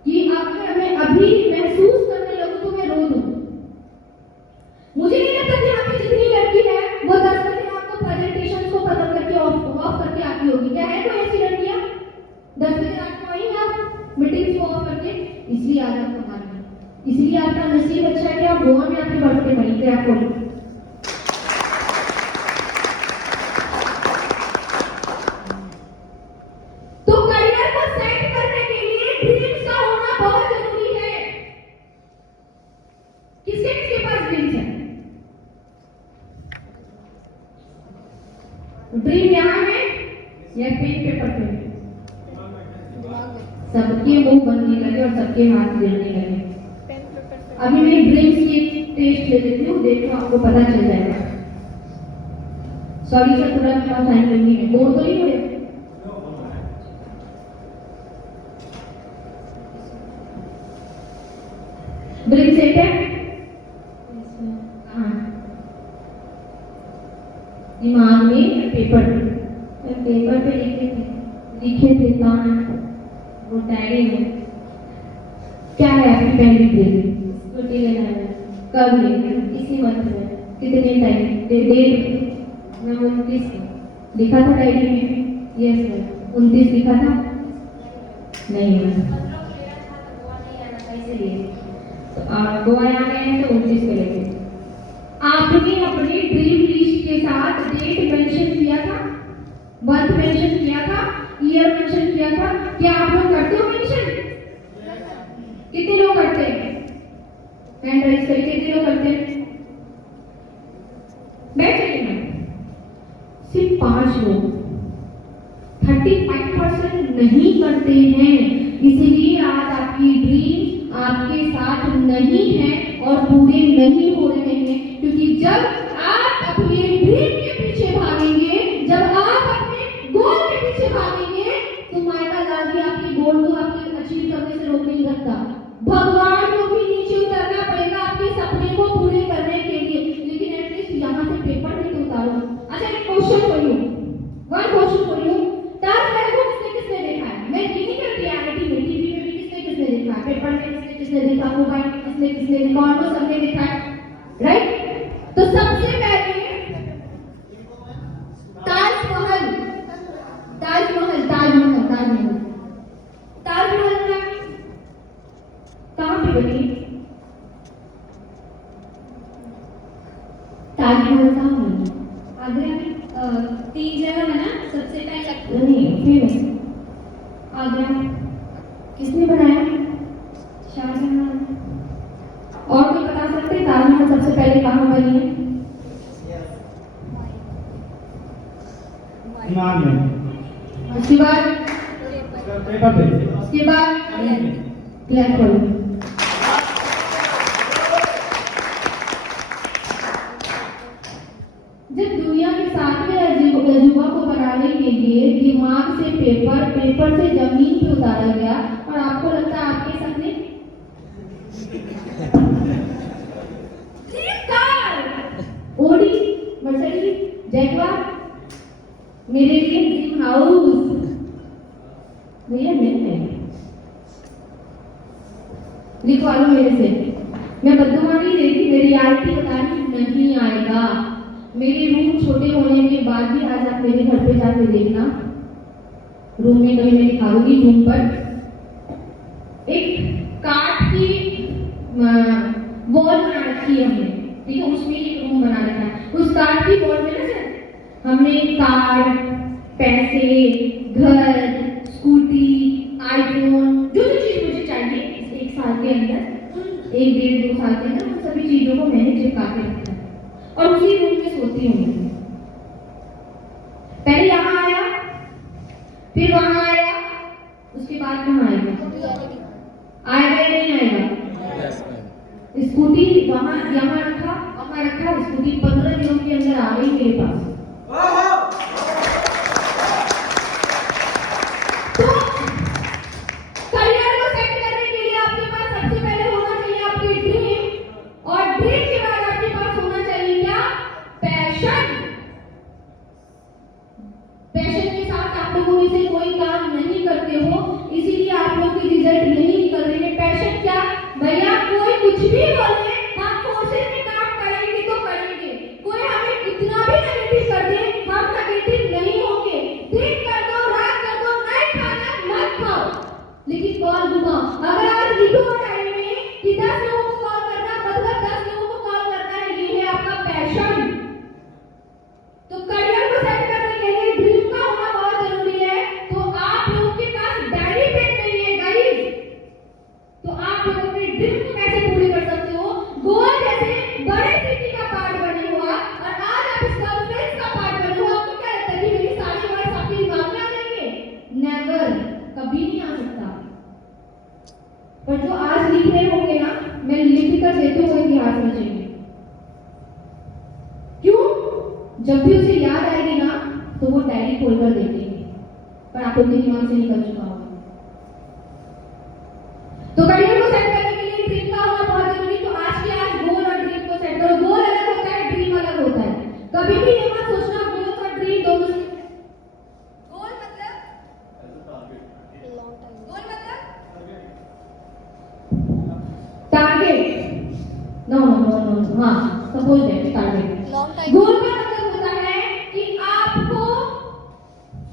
कि अगर मैं अभी महसूस करने लगूं तो मैं रो दूं। मुझे नहीं लगता कि यहाँ पे जितनी लड़की है वो 10 बजे आपको प्रेजेंटेशन को खत्म करके ऑफ करके आती होगी। क्या है कोई ऐसी लड़कियां 10 बजे रात को आई आप मीटिंग्स को ऑफ करके? इसलिए आज आप बाहर हैं, इसलिए आपका नसीब अच्छा है कि आप गोवा में आपके बर्थडे मनी थे। आपको किसके किसके पास ड्रीम्स है? ड्रीम यहाँ है या पेन पेपर पे? सबके मुंह बनने लगे और सबके हाथ गिरने लगे। अभी मैं ड्रीम्स की टेस्ट ले लेती हूँ, देखो आपको पता चल जाएगा। सॉरी सर, थोड़ा मेरे पास टाइम नहीं है, बोर तो नहीं हो रहे? ड्रीम सेट है? हाँ, दिमाग में पेपर पे लिखे थे कहाँ वो डायरी में क्या है आपकी पहली ड्रीम? स्कूटी लेना है, कब लेना, इसी मंथ में, कितने टाइम, डेट मैं 29 लिखा था डायरी में। यस सर, 29 लिखा था। नहीं मैम, इसलिए तो गोवा आ गए हैं तो 29 पे लेके आपने अपनी ड्रीम लिस्ट के साथ डेट मेंशन किया था, मंथ मेंशन किया था, ईयर मेंशन किया था। क्या आप लोग करते हो मेंशन? कितने लोग करते हैं? हैंड राइज करके कितने लोग करते हैं? बैठ जाइए मैम। सिर्फ 5 लोग, 35% नहीं करते हैं। इसीलिए आज आपकी ड्रीम आपके साथ नहीं है और पूरे नहीं हो रहे हैं, क्योंकि जब आप अपने ड्रीम के पीछे भागेंगे, जब आप अपने गोल के पीछे भागेंगे, तो माता लागी आपके गोल को आपके अचीव करने से रोक नहीं सकता। भगवान को भी नीचे उतरना पड़ेगा आपके सपने को पूरे करने के लिए, लेकिन एटलीस्ट यहाँ से पेपर नहीं तो उतारो। अच्छा, एक question for you, one question for you. Taj Mahal को किसने देखा है? मैं ये नहीं कर रियलिटी में, टीवी में भी किसने देखा है, पेपर में किसने देखा, मोबाइल में किसने देखा, ऑलमोस्ट सबने देखा है, राइट? तो सबसे पहले ताजमहल कहाँ पे बनी? ताजमहल कहाँ बनी? आगरा में 3 जगह है ना, सबसे पहले नहीं, फेमस आगरा। किसने बनाया? शाहजहां। और कोई बता सकते हैं ताजमहल सबसे पहले कहाँ बनी है? दिमाग में। उसके बाद पेपर पे। उसके बाद क्लियर करो। जब दुनिया के 7वें अजूबा को बनाने के लिए दिमाग से पेपर से जमीन पे उतारा गया, और आपको लगता है आपके सपने ओडी, मर्सिडीज, जैगवार, मेरे लिए ड्रीम हाउस भैया नहीं है। लिखवा लो मेरे से, मैं बददुआ नहीं देती, मेरी रियलिटी बतानी नहीं आएगा। मेरे रूम छोटे होने के बाद भी आज आप मेरे घर पे जाके देखना, रूम में कभी मैं दिखाऊंगी, रूम पर एक काठ की वॉल बना रखी है हमने, ठीक है, उसमें एक रूम बना रखा है। उस काठ की वॉल में ना सर हमने कार्ड, पैसे, घर, स्कूटी, आईफोन, जो जो चीज मुझे चाहिए इस 1 साल के अंदर, 1 डेढ़ 2 साल के अंदर, उन सभी चीजों को मैंने चिपका के रखा है और उसी रूम में सोती हूँ। पहले यहाँ आया, फिर वहां आया, उसके बाद कहाँ आएगा? आएगा या नहीं आएगा? स्कूटी वहां यहाँ रखा, वहां रखा, स्कूटी 15 दिनों के अंदर आ गई मेरे पास। तो करियर को सेट करने के लिए आपके पास सबसे पहले होना चाहिए आपकी ड्रीम, और ड्रीम के बाद आपके पास होना चाहिए क्या? पैशन। पैशन के साथ आप लोगों में से कोई काम नहीं करते हो, इसीलिए आप लोग की रिजल्ट नहीं निकल रहे हैं। पैशन क्या भैया? कोई कुछ भी बोले, हम फोर्सेस में काम करेंगे तो करेंगे, कोई हमें कितना भी नेगेटिव कर दे, हम जब भी उसे याद आएगी ना तो वो डायरी खोलकर देखेंगे, पर आप उनके दिमाग से निकल चुका होगा। तो करियर को सेट करने के लिए ड्रीम का होना बहुत जरूरी। तो आज के आज गोल और ड्रीम को सेट करो। गोल अलग होता है, ड्रीम अलग होता है। कभी भी ये मत सोचना गोल और ड्रीम दोनों से। गोल मतलब target. No no no no, हाँ सपोज दैट टारगेट। गोल का मतलब होता है कि आपको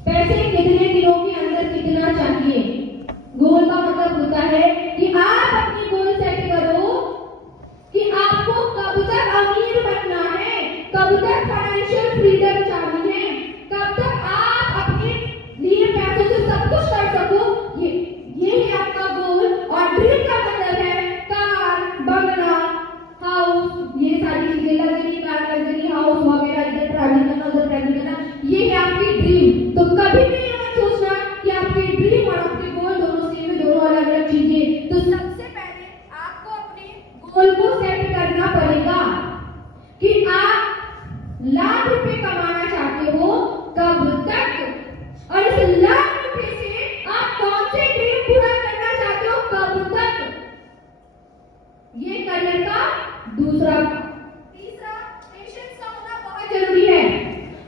पैसे कितने दिनों के अंदर कितना चाहिए। गोल का मतलब होता है कि आप अपनी गोल सेट करो कि आपको कब तक अमीर बनना है, कब तक फाइनेंशियल फ्रीडम चाहिए, कब तक आप अपने लिए पैसों से सब कुछ कर सको। ये है आपका गोल। और ड्रीम का मतलब है कार, बंगला, हाउस, ये सारी चीजें, लग्जरी कार, लग्जरी हाउस वगैरह, इधर ट्रैवलिंग करना, उधर ट्रैवलिंग करना, ये है आपकी ड्रीम। तो कभी भी ये मत सोचना कि आपकी ड्रीम और आपके गोल दोनों सेम है, दोनों अलग अलग चीजें। तो सबसे पहले आपको अपने गोल को सेट करना पड़ेगा कि आप लाख रुपए कमाना चाहते हो, कब तक, और इस लाख रुपए से आप कौन से ड्रीम पूरा करना चाहते हो, कब तक। ये करियर का दूसरा। तीसरा, पेशेंस का होना बहुत जरूरी है।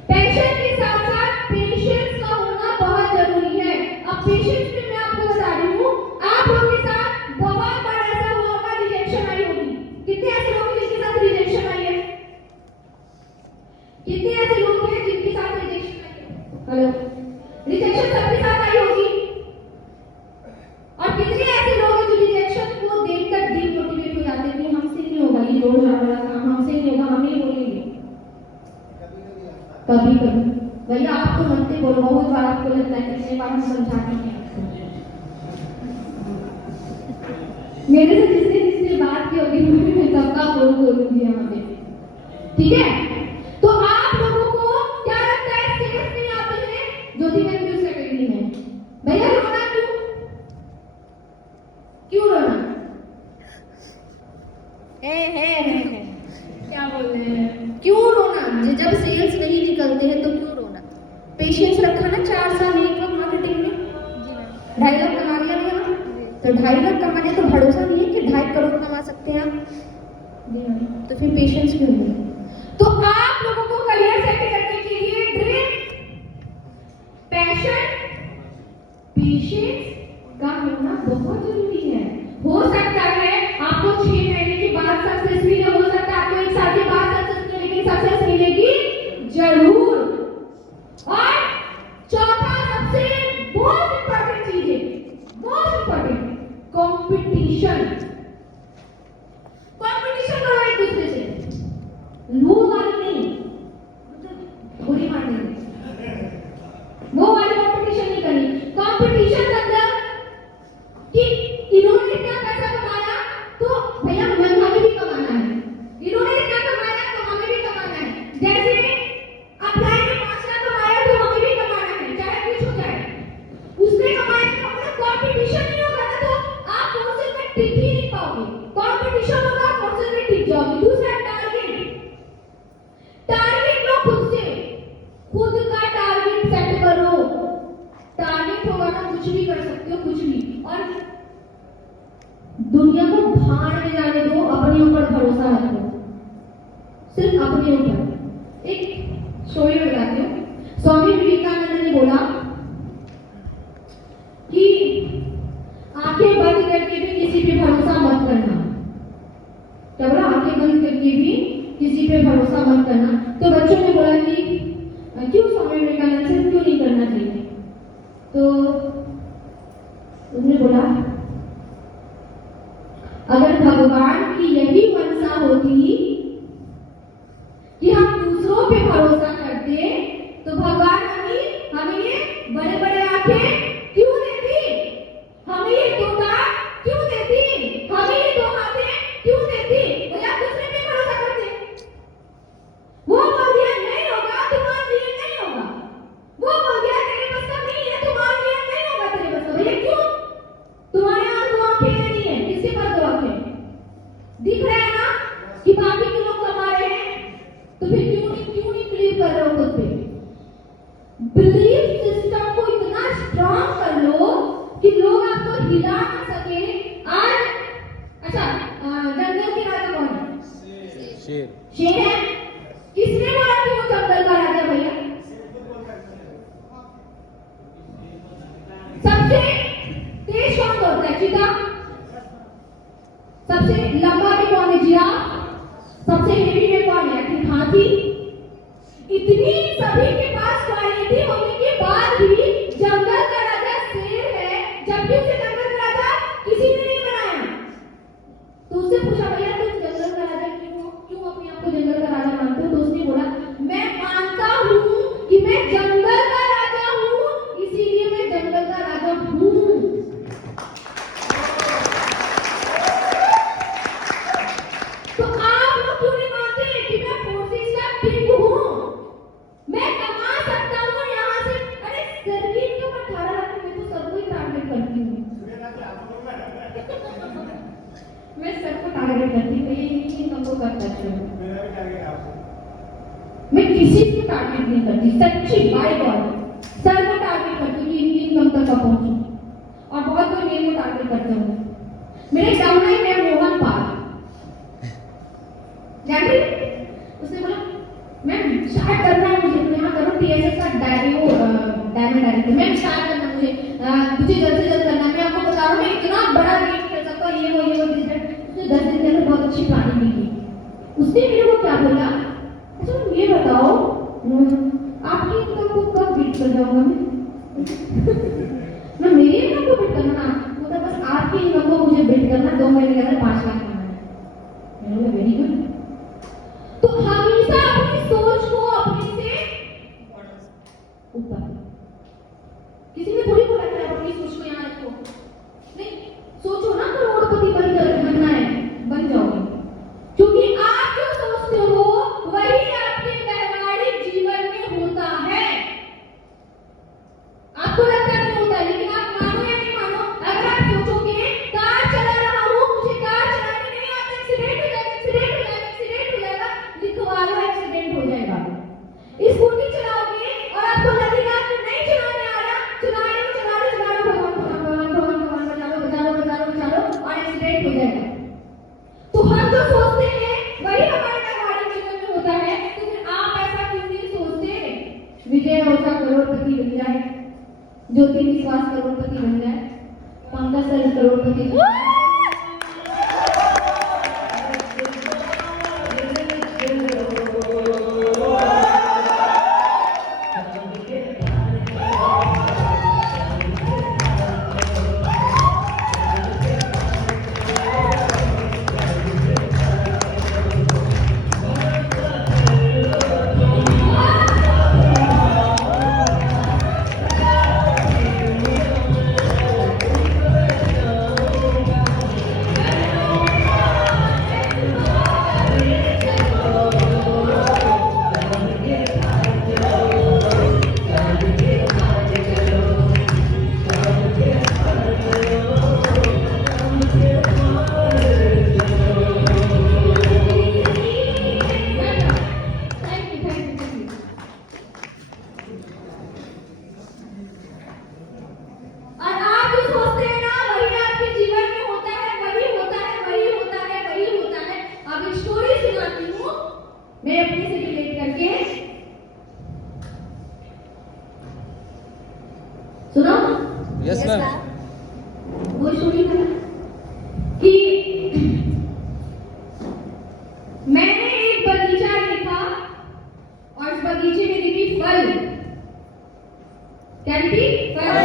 पैशन के साथ साथ पेशेंस का होना बहुत जरूरी है। अब पेशेंस में मैं आपको बता रही हूँ, आप लोगों के साथ बहुत बार ऐसा हुआ होगा, रिजेक्शन आई होगी। कितने ऐसे लोग हैं जिनके साथ रिजेक्शन आई है? कितने ऐसे लोग हैं जिनके साथ रिजेक्शन आई है? हेलो, रिजेक्शन सबके साथ आई होगी। और कितने ऐसे लोग हैं जो रिजेक्शन को देखकर डीमोटिवेट हो जाते हैं कि हमसे नहीं होगा, ये जोर वाला काम हमसे नहीं होगा, हम ही बोलेंगे। कभी कभी भैया आप तो मनते बोलो, बहुत बार आपको लगता है कि कितने बार हम समझाते हैं। मेरे से जिसने जिसने बात की होगी मैं सबका बोलूंगी यहाँ पे, ठीक है? तो आप लोगों को क्या लगता है सेल्स नहीं आते हैं? ज्योति मैम न्यूज़ अकेडमी में भैया रोना क्यों रोना? क्या बोल रहे हैं? क्यों रोना? जब सेल्स नहीं निकलते हैं तो क्यों रोना? पेशेंस रखा ना 4 साल नेटवर्क मार्केटिंग में, 2.5 लाख कमा लिया ना, तो 2.5 लाख कमाने तो भरोसा नहीं है कि 2.5 करोड़ कमा सकते हैं आप। तो फिर पेशेंस क्यों नहीं? तो आप लोगों को करियर सेट करने के लिए ड्रीम, पैशन, पेशेंस का होना बहुत जरूरी है। हो सकता है आपको 6 महीने के बाद सक्सेस मिले, हो सकता है आपको 1 साल के बाद सक्सेस मिले, लेकिन सक्सेस मिलेगी जरूर। और चौथा सबसे बहुत इंपॉर्टेंट चीज है, मोस्ट इंपॉर्टेंट, कंपटीशन। कंपटीशन करो एक दूसरे से, लू वाली नहीं, बुरी मारने वो वाली कंपटीशन नहीं करनी। कंपटीशन मतलब कि इन्होंने इतना पैसा कमाया तो भैया हमें भी कमाना है, इन्होंने इतना कमाया तो हमें भी कमाना है। जैसे अप्लाई में 5 लाख कमाया तो हमें भी कमाना है, चाहे कुछ हो जाए। उसने कमाया तो अपना कंपटीशन नहीं होगा ना, तो आप कौशल में टिक ही नहीं पाओगे। कंपटीशन होगा, कौशल में टिक जाओगे। दूसरा टारगेट, टारगेट लो खुद से, खुद का टारगेट सेट करो। टारगेट होगा ना कुछ भी कर सकते हो, कुछ भी। और दुनिया को भाड़ में जाने दो, अपने ऊपर भरोसा रखो, सिर्फ अपने ऊपर। एक स्टोरी बताती हूँ। स्वामी विवेकानंद ने बोला कि आंखें बंद करके भी किसी पे भरोसा मत करना। क्या बोला? आंखें बंद करके भी किसी पे भरोसा मत करना। तो बच्चों ने बोला कि क्यों स्वामी विवेकानंद से क्यों नहीं करना चाहिए? तो उसने बोला अगर भगवान की यही मंशा होती कि हम दूसरों पे भरोसा करते तो भगवान हमें ये बड़े बड़े आंखें क्यों देती, हमें ये 2 दांत क्यों देती, हमें ये 2 हाथें क्यों देती? भैया दूसरे पे भरोसा करते। वो बोल दिया नहीं होगा, तुम्हारे लिए नहीं होगा। वो बोल दिया तेरे बस का नहीं है, तुम्हारे लिए नहीं होगा तेरे बस का। भैया क्यों? तुम्हारे यहाँ 2 आंखें नहीं है, किसके पास 2 आंखें? शेर शेर है। किसने बोला कि वो जंगल का राजा भैया? सबसे तेज कौन दौड़ता है? चीता। सबसे लंबा भी कौन है? जिराफ। सबसे हेवी में कौन है? कि हाथी। इतनी सभी के पास क्वालिटी होने के बाद भी जंगल का राजा शेर है, जबकि उसे जंगल का राजा किसी ने नहीं बनाया। तो उससे पूछा, भैया तुम जंगल का राजा क्यों अपने आप को जंगल का राजा मानते हो? तो उसने बोला, मैं मानता हूँ कि मैं जंगल का राजा हूँ, इसीलिए मैं जंगल का राजा हूँ। तो आप लोग क्यों नहीं मानते कि मैं फोर्सेस का किंग हूँ? मैं कमा सकता हूँ यहाँ से। अरे शरीर के ऊपर खड़ा रखकर मैं तो सबको ही टारगेट करती हूँ। मैं सबको टारगेट करती हूँ, ये नहीं तुमको करता है। मैं किसी को टारगेट नहीं करती, सच्ची बाय गॉड सर को टारगेट करती हूँ कि इनकम तक का पहुंचूं। और बहुत कोई मेरे को टारगेट करते होंगे। मेरे डाउनलाइन है मोहन पाल, जानते? उसने बोला मैम स्टार्ट करना है मुझे, यहाँ करो टीएसएस का डायमंड डायरेक्टर। मैम स्टार्ट करना मुझे जल्द से जल्द करना है। मैं आपको बता रहा हूँ मैं इतना बड़ा गेम खेल सकता हूँ, ये वो उसने 10 दिन के अंदर बहुत अच्छी प्लानिंग भी की। उसने मेरे को क्या बोला, अच्छा ये बताओ आपकी इनकम को कब बीट कर जाऊंगा मैं मेरी इनकम को बीट करना, मतलब बस आपकी इनकम को मुझे बीट करना, 2 महीने के अंदर 5 लाख कमाना है। मैंने बोला वेरी गुड। तो हमेशा अपनी सोच को अपने से ऊपर, किसी ने थोड़ी बोला कि आप अपनी सोच को यहाँ रखो, नहीं सोचो ना करोड़पति बनना है, बन जाओगे। क्योंकि आप जो सोचते हो वही आपके व्यवहारिक जीवन में होता है। आपको लगता नहीं होता, लेकिन आप मानो या नहीं मानो, अगर आप सोचोगे कार चला रहा हूँ, मुझे कार चलाने नहीं आता, एक्सीडेंट हो जाएगा, एक्सीडेंट हो जाएगा, एक्सीडेंट हो जाएगा, लिखवा लो एक्सीडेंट हो जाएगा। स्कूटी चलाओगे और आपको लगेगा कि नहीं चलाने आ रहा, चला लो और एक्सीडेंट हो जाएगा। तो हम जो सोचते हैं वही हमारे व्यवहारिक जीवन में होता है। तो फिर आप ऐसा क्यों नहीं सोचते? विजय ओझा करोड़पति बन जाए, ज्योति विश्वास करोड़पति बन जाए, पंकज सर करोड़पति बन जाए। मैं अपने से रिलेट करके सुनो। Yes ma'am. वो स्टोरी था कि मैंने एक बगीचा देखा और इस बगीचे में दिखी फल। क्या दिखी? फल।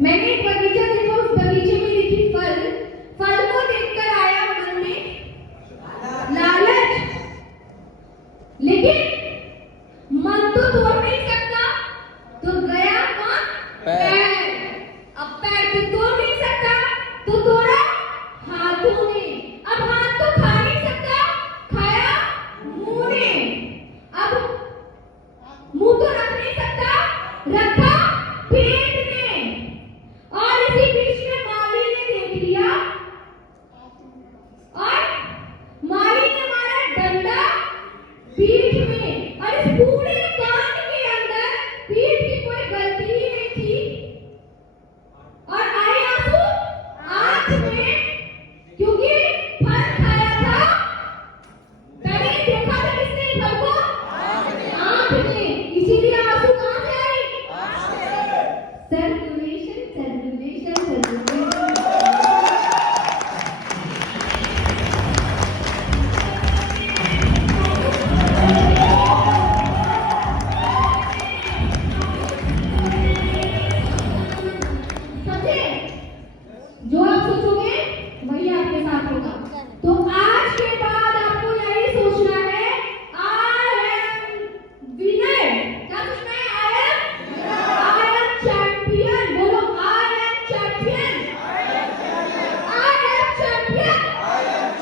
मैंने एक बगीचा देखा, उस बगीचे में दिखी फल। फल को देखकर आया मन में लालच, लेकिन मन तो तोड़ नहीं सकता, तो गया कौन? पैर। अब पैर तो तोड़ नहीं सकता, तो तोड़ा हाथों ने। अब हाथ तो खा नहीं सकता, खाया मुंह ने। अब मुंह तो रख नहीं सकता, रखा पेट ने। और इसी बीच में माली ने देख लिया और माली ने मारा डंडा पीठ में। और इस पूरे कांड के अंदर पीठ की कोई गलती ही नहीं थी। और आए आंसू आंख में, क्योंकि फल खाया था, तभी देखा था किसने इन फल को? आंख ने। इसीलिए आंसू कहां से आई? Circulation circulation circulation. समझे? जो आप सोचोगे वही आपके साथ होगा। तो आज के बाद आपको यही सोचना है, आई एम विनर। क्या सोचना है? I am champion. बोलो, I am champion. I am champion. I am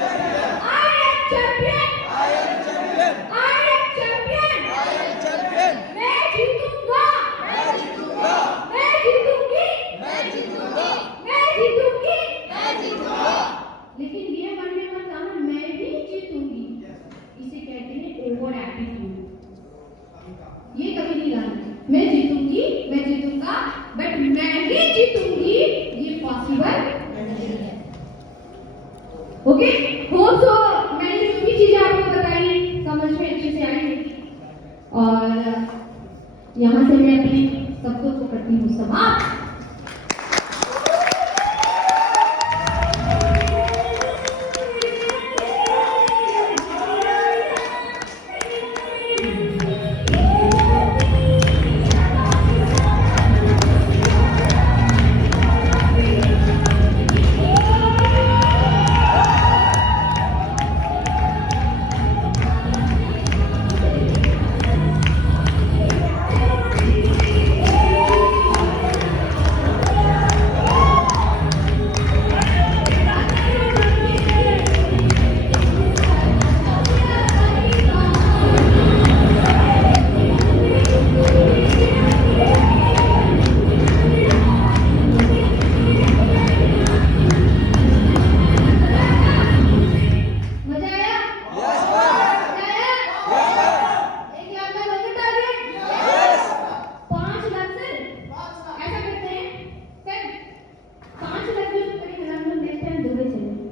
champion. I am champion. मैं जीतूंगा। मैं जीतूंगी। मैं जीतूंगी। लेकिन ये मन में मत आना, मैं भी जीतूंगी। इसे कहते हैं ओवर एटीट्यूड। ये कभी नहीं लाना, मैं जीतूंगी, मैं जीतूंगा, बट मैं ही जीतूंगी, ये पॉसिबल नहीं है। ओके, होप सो मैंने जो भी चीजें आपको बताई समझ में अच्छे से आई होगी। और यहाँ से मैं अपने शब्दों को करती हूँ समाप्त। मजा आया? मजा आया? 1 लाख का बजट टारगेट? 5 लाख सर? ऐसा करते हैं सर, 5 लाख जो करेंगे ना, हम लोग नेक्स्ट टाइम दुबई चलेंगे।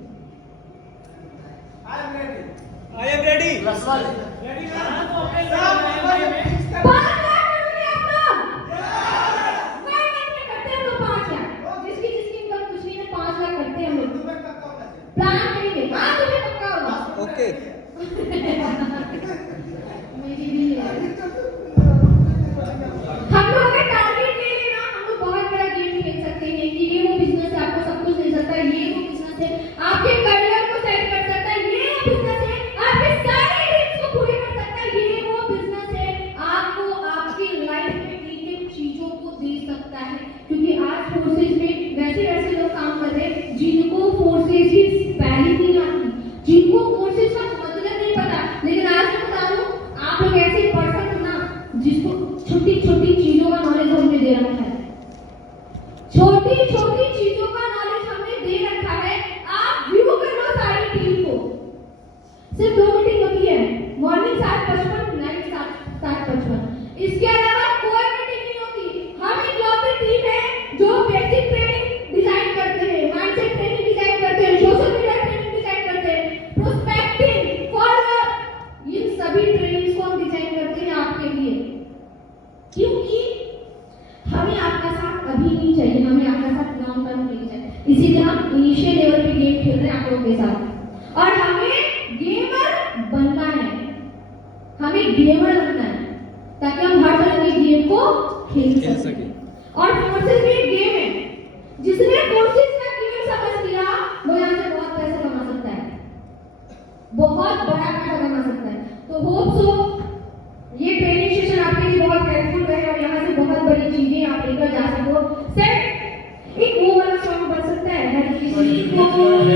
I am ready. Ready ना? 5 लाख करोगे आप लोग? मैं करते हैं हम लोग 5 लाख। जिसकी इनकम कुछ नहीं है, 5 लाख करते हैं हम लोग। प्लान करेंगे। हाँ, तुम्हें पक्का होगा। ओके मेरी भी है। हम लोग अगर टारगेट ले लेना, हम लोग बहुत बड़ा गेम खेल सकते हैं कि ये वो बिजनेस है, आपको सब कुछ दे सकता है, ये वो बिजनेस है, आपके करियर को सेट कर सकता है, ये वो बिजनेस है, आपके सारे ड्रीम्स को पूरे कर सकता है, ये वो बिजनेस है, आपको आपकी लाइफ में एक चीजों को दे सकता है। क्योंकि आज फोर्सेज में वैसे वैसे लोग काम कर रहे हैं जिनको फोर्सेज की स्पेलिंग नहीं आती, जिनको फोर्सेज का मतलब नहीं पता। लेकिन आज मैं बता दूं, आप लोग ऐसे पर्सन हो ना जिसको छोटी छोटी चीजों का नॉलेज हमने दे रखा है। छोटी छोटी चीजों का नॉलेज हमने दे रखा है। आप व्यू कर लो सारी टीम को। सिर्फ 2 मीटिंग होती है, मॉर्निंग 7:55, नाइट 7:55। इसके अलावा कोई मीटिंग नहीं होती। हम इकलौती टीम है जो बेसिक ट्रेनिंग डिजाइन करते हैं, माइंडसेट ट्रेनिंग डिजाइन करते हैं, सोशल मीडिया ट्रेनिंग डिजाइन करते हैं, प्रोस्पेक्टिंग, फॉलोअप, इन सभी ट्रेनिंग्स को हम डिजाइन करते हैं आपके लिए। क्योंकि हमें आपका साथ अभी नहीं चाहिए, हमें आपका साथ लॉन्ग टर्म के लिए चाहिए। इसीलिए हम इनिशियल लेवल पे गेम खेल रहे हैं आप लोगों के साथ। और हमें गेमर बनना है, हमें गेमर बनना है ताकि हम हर तरह के गेम को खेल सकें। और फोर्सेज भी एक गेम है। जिसने फोर्सेज का गेम समझ लिया वो यहाँ से बहुत पैसा कमा सकता है, बहुत बड़ा पैसा कमा सकता है। तो होप सो ये ट्रेनिंग सेशन आपके लिए बहुत हेल्पफुल रहे और यहाँ से बहुत बड़ी चीजें आप लेकर जा सको। सेट एक वो वाला सॉन्ग बन सकता है, हर किसी को नहीं मिलता यहाँ प्यार,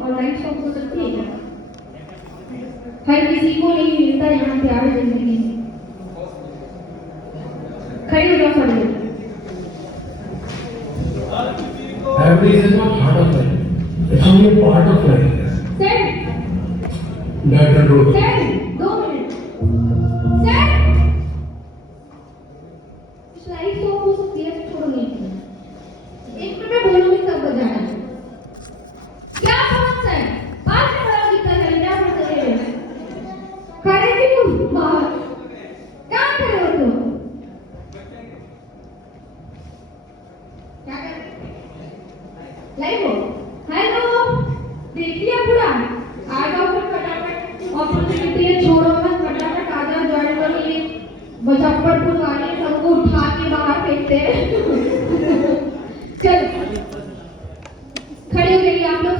और राइट सॉन्ग हो सकती है क्या? हर किसी को नहीं मिलता यहाँ प्यार जिंदगी। खड़े हो जाओ सारे लोग। Everything is not part of life. It's only a part of life. Set That and road. Set 2 minute set. Slide तो हो सकती है, छोड़ो नहीं। 1 मिनट में बोलूंगी तब बजाना है। क्या समझ है? मुजफ्फरपुर वाले सबको उठा के बाहर फेंकते हैं। चलो खड़े हो जाइए आप लोग।